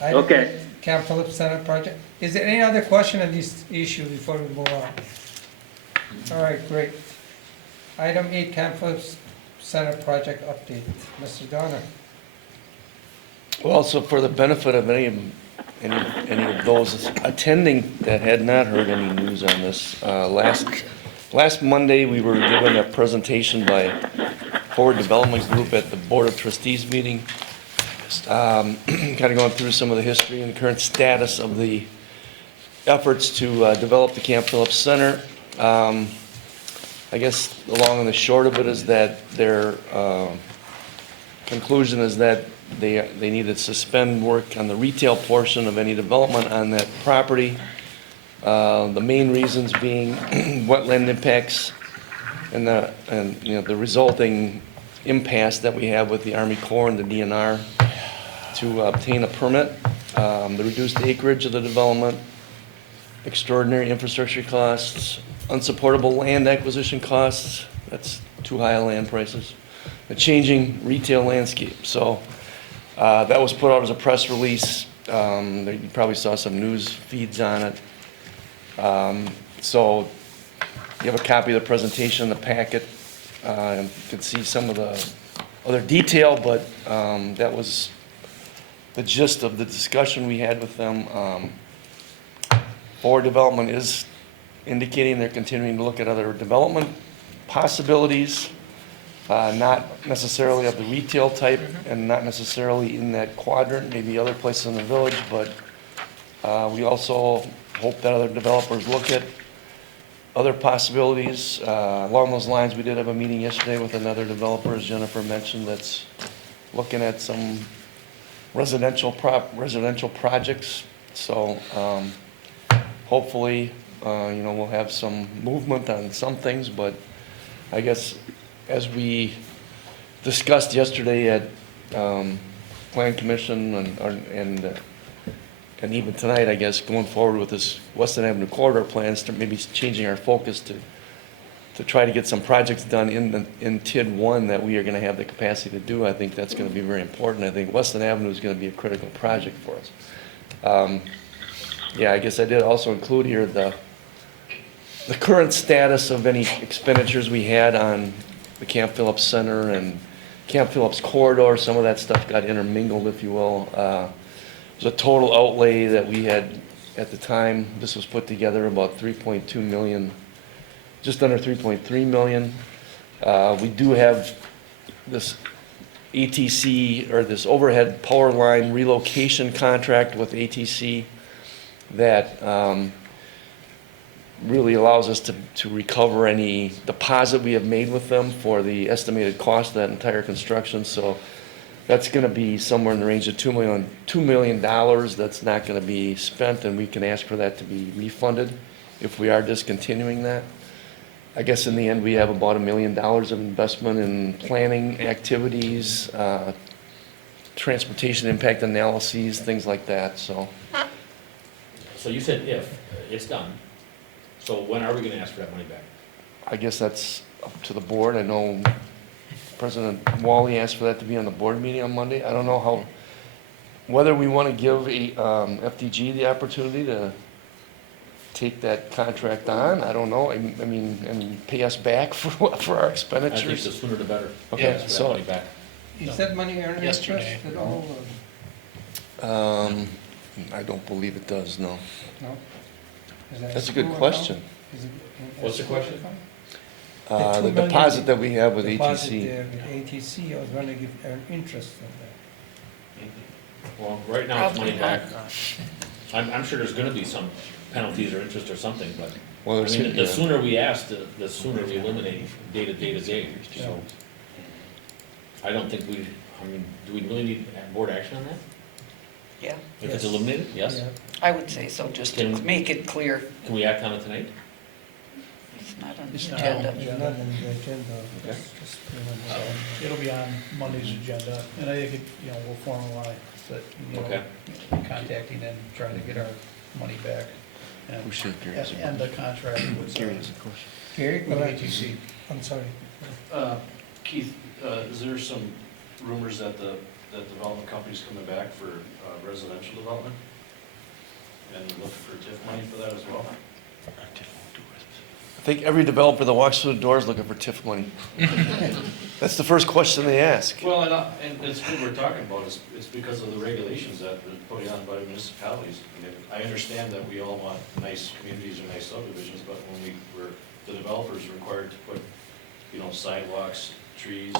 Item Okay. 8, Camp Phillips Center project. Is there any other question on this issue before we move on? All right, great. Item 8, Camp Phillips Center project update. Mr. Donner. Well, so for the benefit of any of those attending that had not heard any news on this, last Monday, we were given a presentation by Forward Development Group at the Board of Trustees meeting, kind of going through some of the history and the current status of the efforts to develop the Camp Phillips Center. I guess the long and the short of it is that their conclusion is that they need to suspend work on the retail portion of any development on that property. The main reasons being wetland impacts and the resulting impasse that we have with the Army Corps and the DNR to obtain a permit, the reduced acreage of the development, extraordinary infrastructure costs, unsupportable land acquisition costs, that's too high land prices, the changing retail landscape. So that was put out as a press release. You probably saw some news feeds on it. So you have a copy of the presentation in the packet. You can see some of the other detail, but that was the gist of the discussion we had with them. Forward Development is indicating they're continuing to look at other development possibilities. not necessarily of the retail type and not necessarily in that quadrant, maybe other places in the village, but we also hope that other developers look at other possibilities. Along those lines, we did have a meeting yesterday with another developer, as Jennifer mentioned, that's looking at some residential projects. So hopefully, we'll have some movement on some things, but I guess as we discussed yesterday at Plan Commission and even tonight, I guess, going forward with this Weston Avenue corridor plans, to maybe changing our focus to try to get some projects done in TID 1 that we are going to have the capacity to do. I think that's going to be very important. I think Weston Avenue is going to be a critical project for us. Yeah, I guess I did also include here the current status of any expenditures we had on the Camp Phillips Center and Camp Phillips corridor. Some of that stuff got intermingled, if you will. There's a total outlay that we had at the time this was put together, about 3.2 million, just under 3.3 million. We do have this ATC, or this overhead power line relocation contract with ATC that really allows us to recover any deposit we have made with them for the estimated cost of that entire construction. So that's going to be somewhere in the range of $2 million that's not going to be spent, and we can ask for that to be refunded if we are discontinuing that. I guess in the end, we have about $1 million of investment in planning activities, transportation impact analyses, things like that, so. So you said if, it's done. So when are we gonna ask for that money back? I guess that's up to the board. I know President Wally asked for that to be on the board meeting on Monday. I don't know whether we want to give FDG the opportunity to take that contract on. I don't know. I mean, and pay us back for our expenditures. I think the sooner the better. Okay, Ask for that so money back. Is that money earned interest Yesterday. at all? I don't believe it does, no. No? Is that That's a good school question. account? Is it in What's the school question? account? The 2 million deposit that we have with Deposit ATC. there with ATC, I was wondering if earned interest on that. Well, right now it's money Probably back. not. I'm sure there's gonna be some penalties or interest or something, but, Well, I there's, mean, the yeah. sooner we ask, the sooner we eliminate day to day, so. I don't think do we really need board action on that? Yeah, If it's Yes. eliminated, yes? Yeah. I would say so, just to Can- make it clear. Can we act on it tonight? It's not on the It's not. agenda. It's not on the agenda. Okay. It's just put it on the agenda. It'll be on Monday's agenda, and I think, we'll formalize that, Okay. contacting and trying to get our money back. And We should, Gary. end the contract with Gary has a question. Gary, go ahead. ATC. I'm sorry. Keith, is there some rumors that the development company's coming back for residential development? And looking for TIF money for that as well? I think every developer that walks through the door is looking for TIF money. That's the first question they ask. Well, and it's what we're talking about, it's because of the regulations that are put on by municipalities. I mean, I understand that we all want nice communities or nice subdivisions, but when the developers required to put, sidewalks, trees,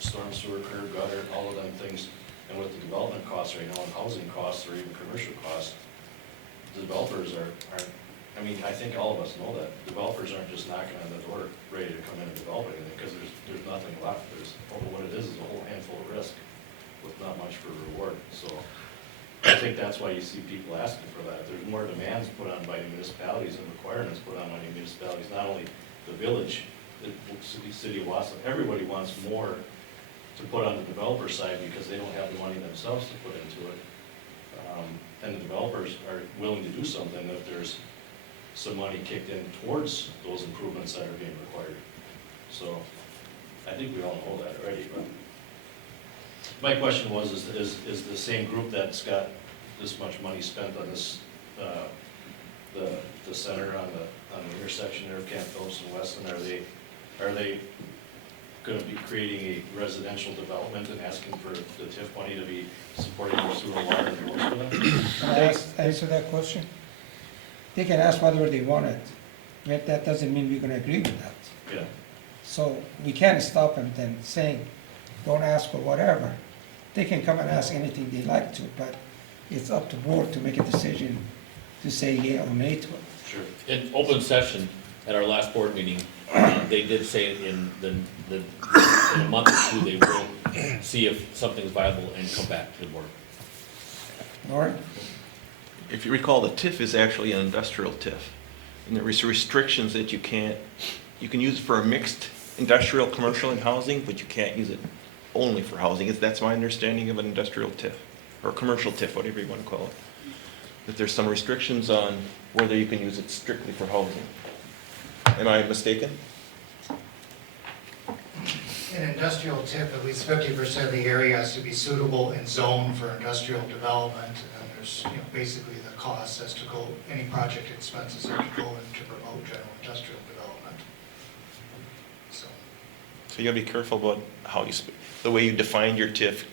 storm sewer, curb, gutter, all of them things, and with the development costs right now, and housing costs, or even commercial costs, the developers are, I think all of us know that, developers aren't just knocking on the door, ready to come in and develop anything, because there's nothing left, what it is a whole handful of risk, with not much for reward, so I think that's why you see people asking for that. There's more demands put on by municipalities and requirements put on by municipalities, not only the village, the city of Wausau, everybody wants more to put on the developer side because they don't have the money themselves to put into it. And the developers are willing to do something if there's some money kicked in towards those improvements that are being required. So I think we all know that already, but my question was, is the same group that's got this much money spent on this, the center on the intersection there of Camp Phillips and Weston, are they gonna be creating a residential development and asking for the TIF money to be supporting their sewer and water and roads for them? Can I answer that question? They can ask whatever they want it, but that doesn't mean we're gonna agree with that. Yeah. So we can't stop them then saying, don't ask for whatever. They can come and ask anything they like to, but it's up to board to make a decision to say yeah or nay to it. Sure. In open session, at our last board meeting, they did say in in a month or two, they will see if something's viable and come back to the board. All right? If you recall, the TIF is actually an industrial TIF. And there is restrictions that you can use it for a mixed industrial, commercial, and housing, but you can't use it only for housing. That's my understanding of an industrial TIF, or commercial TIF, whatever you want to call it. That there's some restrictions on whether you can use it strictly for housing. Am I mistaken? In industrial TIF, at least 50% of the area has to be suitable and zoned for industrial development. And there's, basically the cost has to go, any project expenses have to go in to promote general industrial development. So So you gotta be careful about how you, the way you define your TIF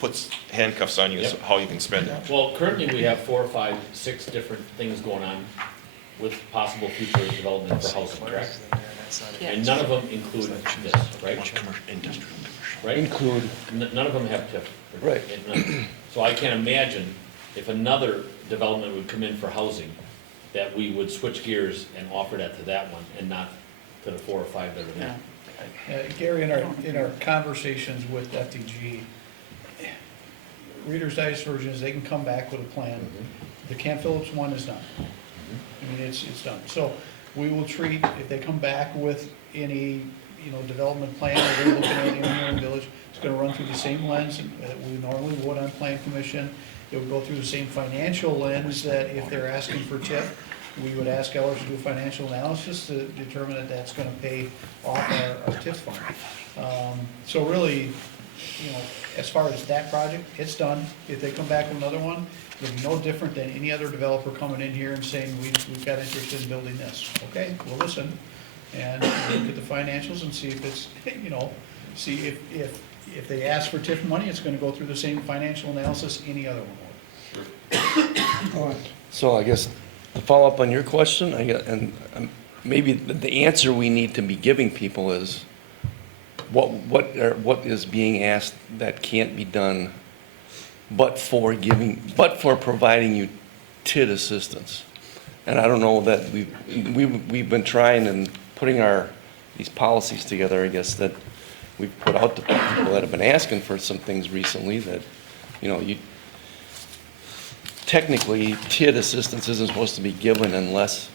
puts handcuffs on you as Yep. how you can spend it. Well, currently, we have 4, 5, 6 different things going on with possible future development for housing, correct? And none of them include this, right? Right? Include, None of them have TIF. Right. So I can't imagine if another development would come in for housing, that we would switch gears and offer that to that one and not to the 4 or 5 that are there. Gary, in our conversations with FDG, Reader's Digest version is they can come back with a plan. The Camp Phillips one is done. I mean, it's done. So we will treat, if they come back with any, development plan, or they're looking at anywhere in the village, it's gonna run through the same lens that we normally would on Plan Commission. It would go through the same financial lens that if they're asking for TIF, we would ask Ellers to do a financial analysis to determine that that's gonna pay off our TIF fund. So really, as far as that project, it's done. If they come back with another one, it'll be no different than any other developer coming in here and saying, we've got interest in building this. Okay, we'll listen and look at the financials and see if it's, see if they ask for TIF money, it's gonna go through the same financial analysis any other one would. Go on. so I guess to follow up on your question, and maybe the answer we need to be giving people is, what is being asked that can't be done but for providing you TID assistance? And I don't know that we've been trying and putting these policies together, I guess, that we've put out to people that have been asking for some things recently that, technically TID assistance isn't supposed to be given unless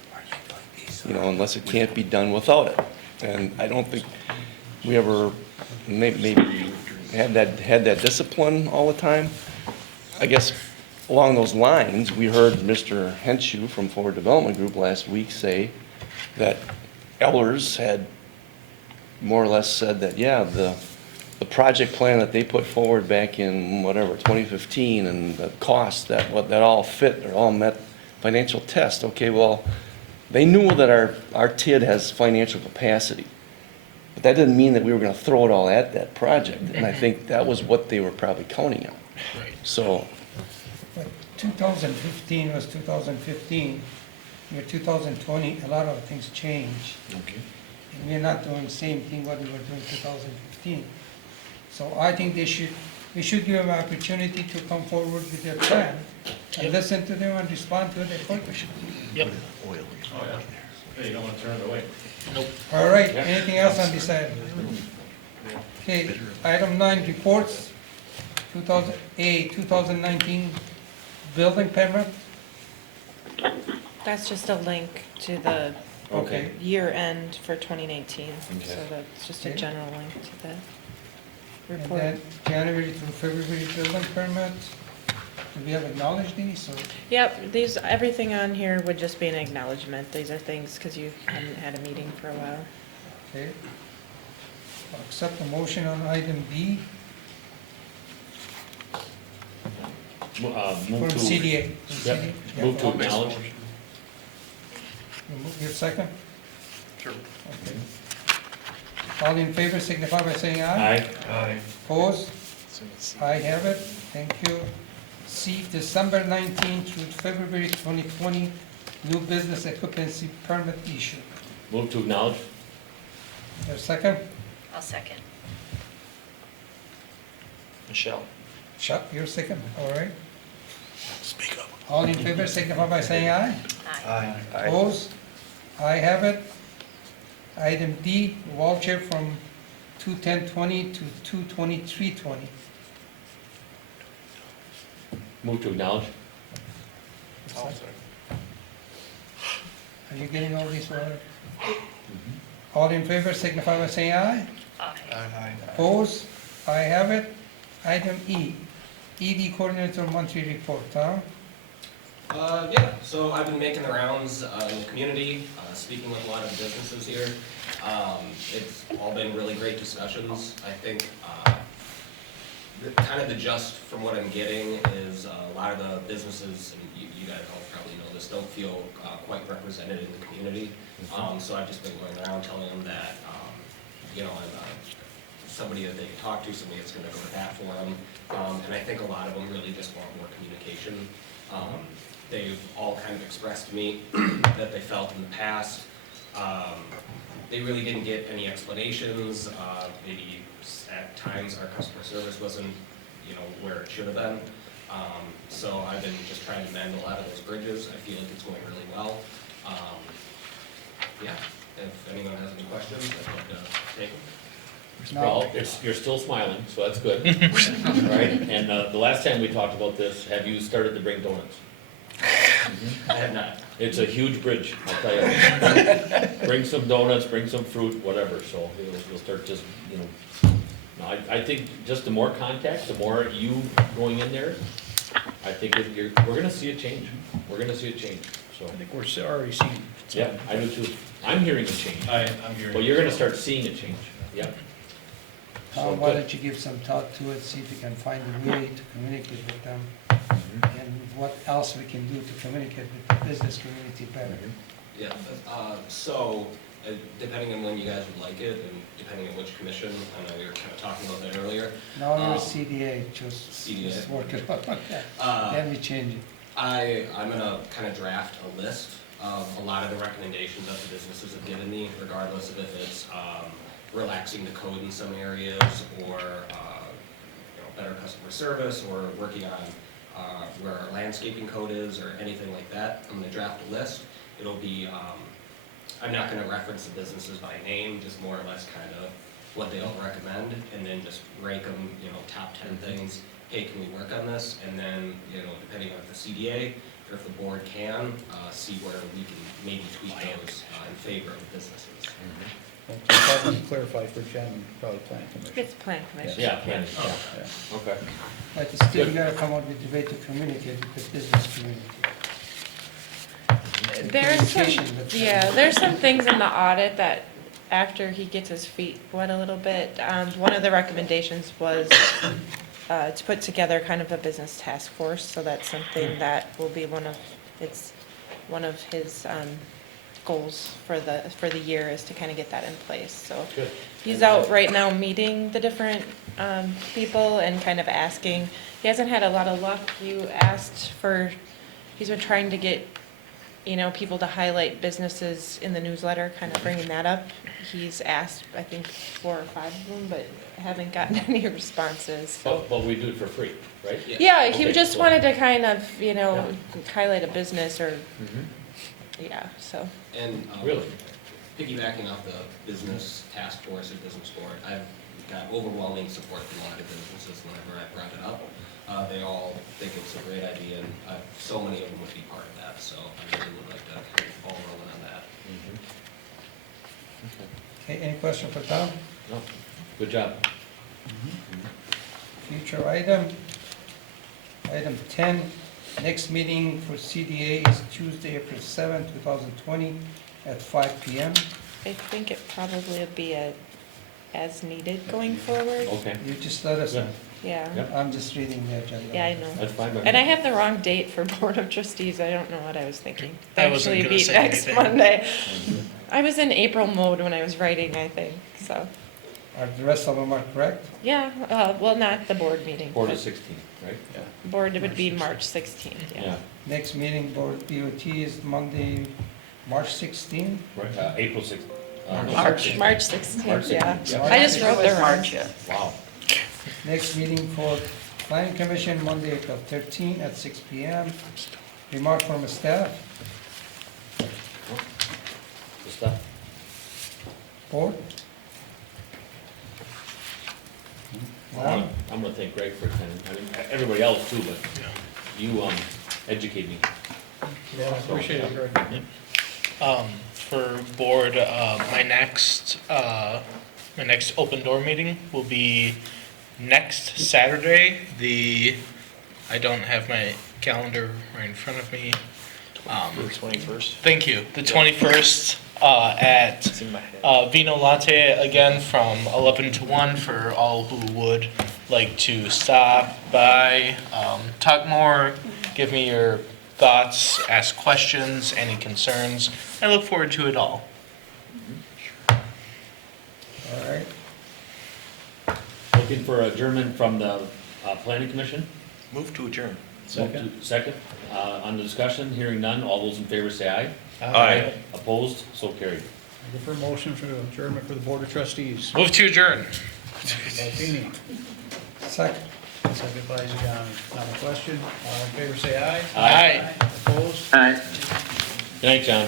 it can't be done without it. And I don't think we ever maybe had that discipline all the time. I guess along those lines, we heard Mr. Henshu from Forward Development Group last week say that Ellers had more or less said that, the project plan that they put forward back in 2015 and the costs that all fit or all met financial test. Okay, well, they knew that our TID has financial capacity. But that didn't mean that we were going to throw it all at that project. And I think that was what they were probably counting on. So. But 2015 was 2015. Year 2020, a lot of things changed. Okay. And we're not doing the same thing what we were doing 2015. So I think we should give them an opportunity to come forward with their plan and listen to them and respond to it accordingly. Yep. Oh, yeah. Hey, you don't want to turn it away. All right, anything else on this item? Okay, item 9, reports, 2019 building permit. That's just a link to the Okay. year end for 2019. Okay. So that's just a Okay. general link to the And report. then January through February building permit. Do we have acknowledged these or? Yep, everything on here would just be an acknowledgement. These are things, because you hadn't had a meeting for a while. Okay. I'll accept the motion on item B Move from to. CDA. Yep. Move to acknowledge. Your second? Sure. Okay. All in favor signify by saying aye. Aye. Opposed? I have it. Thank you. C, December 19 through February 2020, new business occupancy permit issue. Move to acknowledge. There's a second? I'll second. Michelle? Chuck, you're second, all right. Speak up. All in favor, signify by saying aye. Aye. Opposed? I have it. Item D, voucher from 2/10/20 to 2/23/20. Move to acknowledge. Are you getting all these, Robert? All in favor, signify by saying aye. Aye. Opposed? I have it. Item E, ED Coordinator Monthly Report, Tom. Yeah, so I've been making the rounds in the community, speaking with a lot of businesses here. It's all been really great discussions. I think kind of the gist from what I'm getting is a lot of the businesses, and you guys all probably know this, don't feel quite represented in the community. So I've just been going around telling them that, you know, I'm somebody that they can talk to, somebody that's gonna go to bat for them. And I think a lot of them really just want more communication. They've all kind of expressed to me that they felt in the past, they really didn't get any explanations. Maybe at times our customer service wasn't, you know, where it should have been. So I've been just trying to mend a lot of those bridges. I feel like it's going really well. Yeah, if anyone has any questions, I'd love to take them. Well, you're still smiling, so that's good. Right? And the last time we talked about this, have you started to bring donuts? I have not. It's a huge bridge, I'll tell you. Bring some donuts, bring some fruit, whatever, so you'll start just, you know. No, I think just the more contact, the more you going in there, I think we're gonna see a change. We're gonna see a change, so. I think we're already seeing. Yeah, I do too. I'm hearing a change. I'm hearing. Well, you're gonna start seeing a change, yeah. Tom, why don't you give some thought to it, see if you can find a way to communicate with them, and what else we can do to communicate with the business community better. Yeah, so depending on when you guys would like it, and depending on which commission, I know we were kind of talking about that earlier. Now you're CDA, just work it out, then we change it. I'm gonna kind of draft a list of a lot of the recommendations that the businesses have given me, regardless of if it's relaxing the code in some areas, or you know, better customer service, or working on where our landscaping code is, or anything like that. I'm gonna draft a list. It'll be, I'm not gonna reference the businesses by name, just more or less kind of what they all recommend, and then just rank them, you know, top 10 things. Hey, can we work on this? And then, you know, depending on if the CDA or if the board can, see where we can maybe tweak those in favor of the businesses. Well, to probably clarify for Jen, probably plan commission. It's plan commission. Yeah, planning, Yeah. yeah. Okay. But still, you gotta come up with a way to communicate with the business community. There's some, Communication with them. yeah, there's some things in the audit that after he gets his feet wet a little bit, one of the recommendations was to put together kind of a business task force, so that's something that will be one of his goals for the year, is to kind of get that in place, so. Good. He's out right now meeting the different people and kind of asking, he hasn't had a lot of luck. He's been trying to get, you know, people to highlight businesses in the newsletter, kind of bringing that up. He's asked, I think, 4 or 5 of them, but haven't gotten any responses. So. But we do it for free, right? Yeah, he Okay, just so- wanted to kind of, you know, highlight a business or, yeah, so. And Really? piggybacking off the business task force or business board, I've got overwhelming support from a lot of businesses whenever I brought it up. They all think it's a great idea, and so many of them would be part of that, so I really would like to get the ball rolling on that. Okay, any question for Tom? No, good job. Future item 10, next meeting for CDA is Tuesday, April 7th, 2020 at 5 p.m. I think it probably will be as needed going forward. Okay. You just let us know. Yeah. Yep. I'm just reading the agenda. Yeah, I know. That's fine by me. And I have the wrong date for Board of Trustees. I don't know what I was thinking. They I wasn't actually gonna meet say next anything. Monday. I was in April mode when I was writing, I think, so. Are the rest of them are correct? Yeah, well, not the board meeting. 4 to but 16, right? Board would be March 16th, Yeah, yeah. Next meeting, Board BOT is Monday, March 16th. right, April 16th. March. March 16th, March yeah. 16th, yeah. I just wrote the March wrong. yet. Wow. Next meeting for Planning Commission, Monday, April 13 at 6 PM. Remark from the staff, Good stuff. board? I'm gonna thank Greg for attending. I mean, everybody else too, but you, educate me. Yeah, I appreciate it, Greg. For board, my next open door meeting will be next Saturday, I don't have my calendar right in front of me. 21st. Thank you, the 21st, at It's in my head. Vino Latte, again, from 11 to 1 for all who would like to stop by, talk more, give me your thoughts, ask questions, any concerns. I look forward to it all. All right, Looking for adjournment from the, planning commission? Move to adjourn. Second. Second, on the discussion, hearing none, all those in favor say aye. Aye. Opposed, so carried. Looking for a motion for adjournment for the Board of Trustees. Move to adjourn. By Feeny, second. second by Zagami. On the question, all in favor say aye. Aye. Opposed? All right. Good night, John.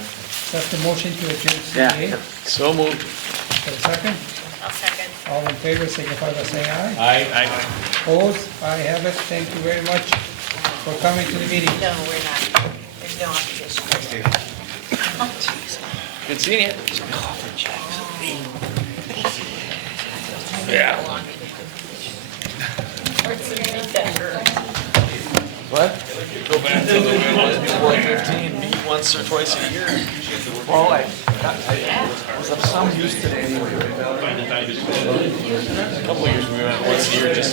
That's the motion to adjourn Yeah. CBA. So moved. For a second, I'll second. all in favor, signify by saying aye. Aye. Opposed, I have it, thank you very much for coming to the meeting. No, we're not. There's no opposition. Good seeing you. Yeah. What? Go back to the way it was before 15, meet once or twice a year. Well, I was of some use today anyway. A couple of years we went once a year just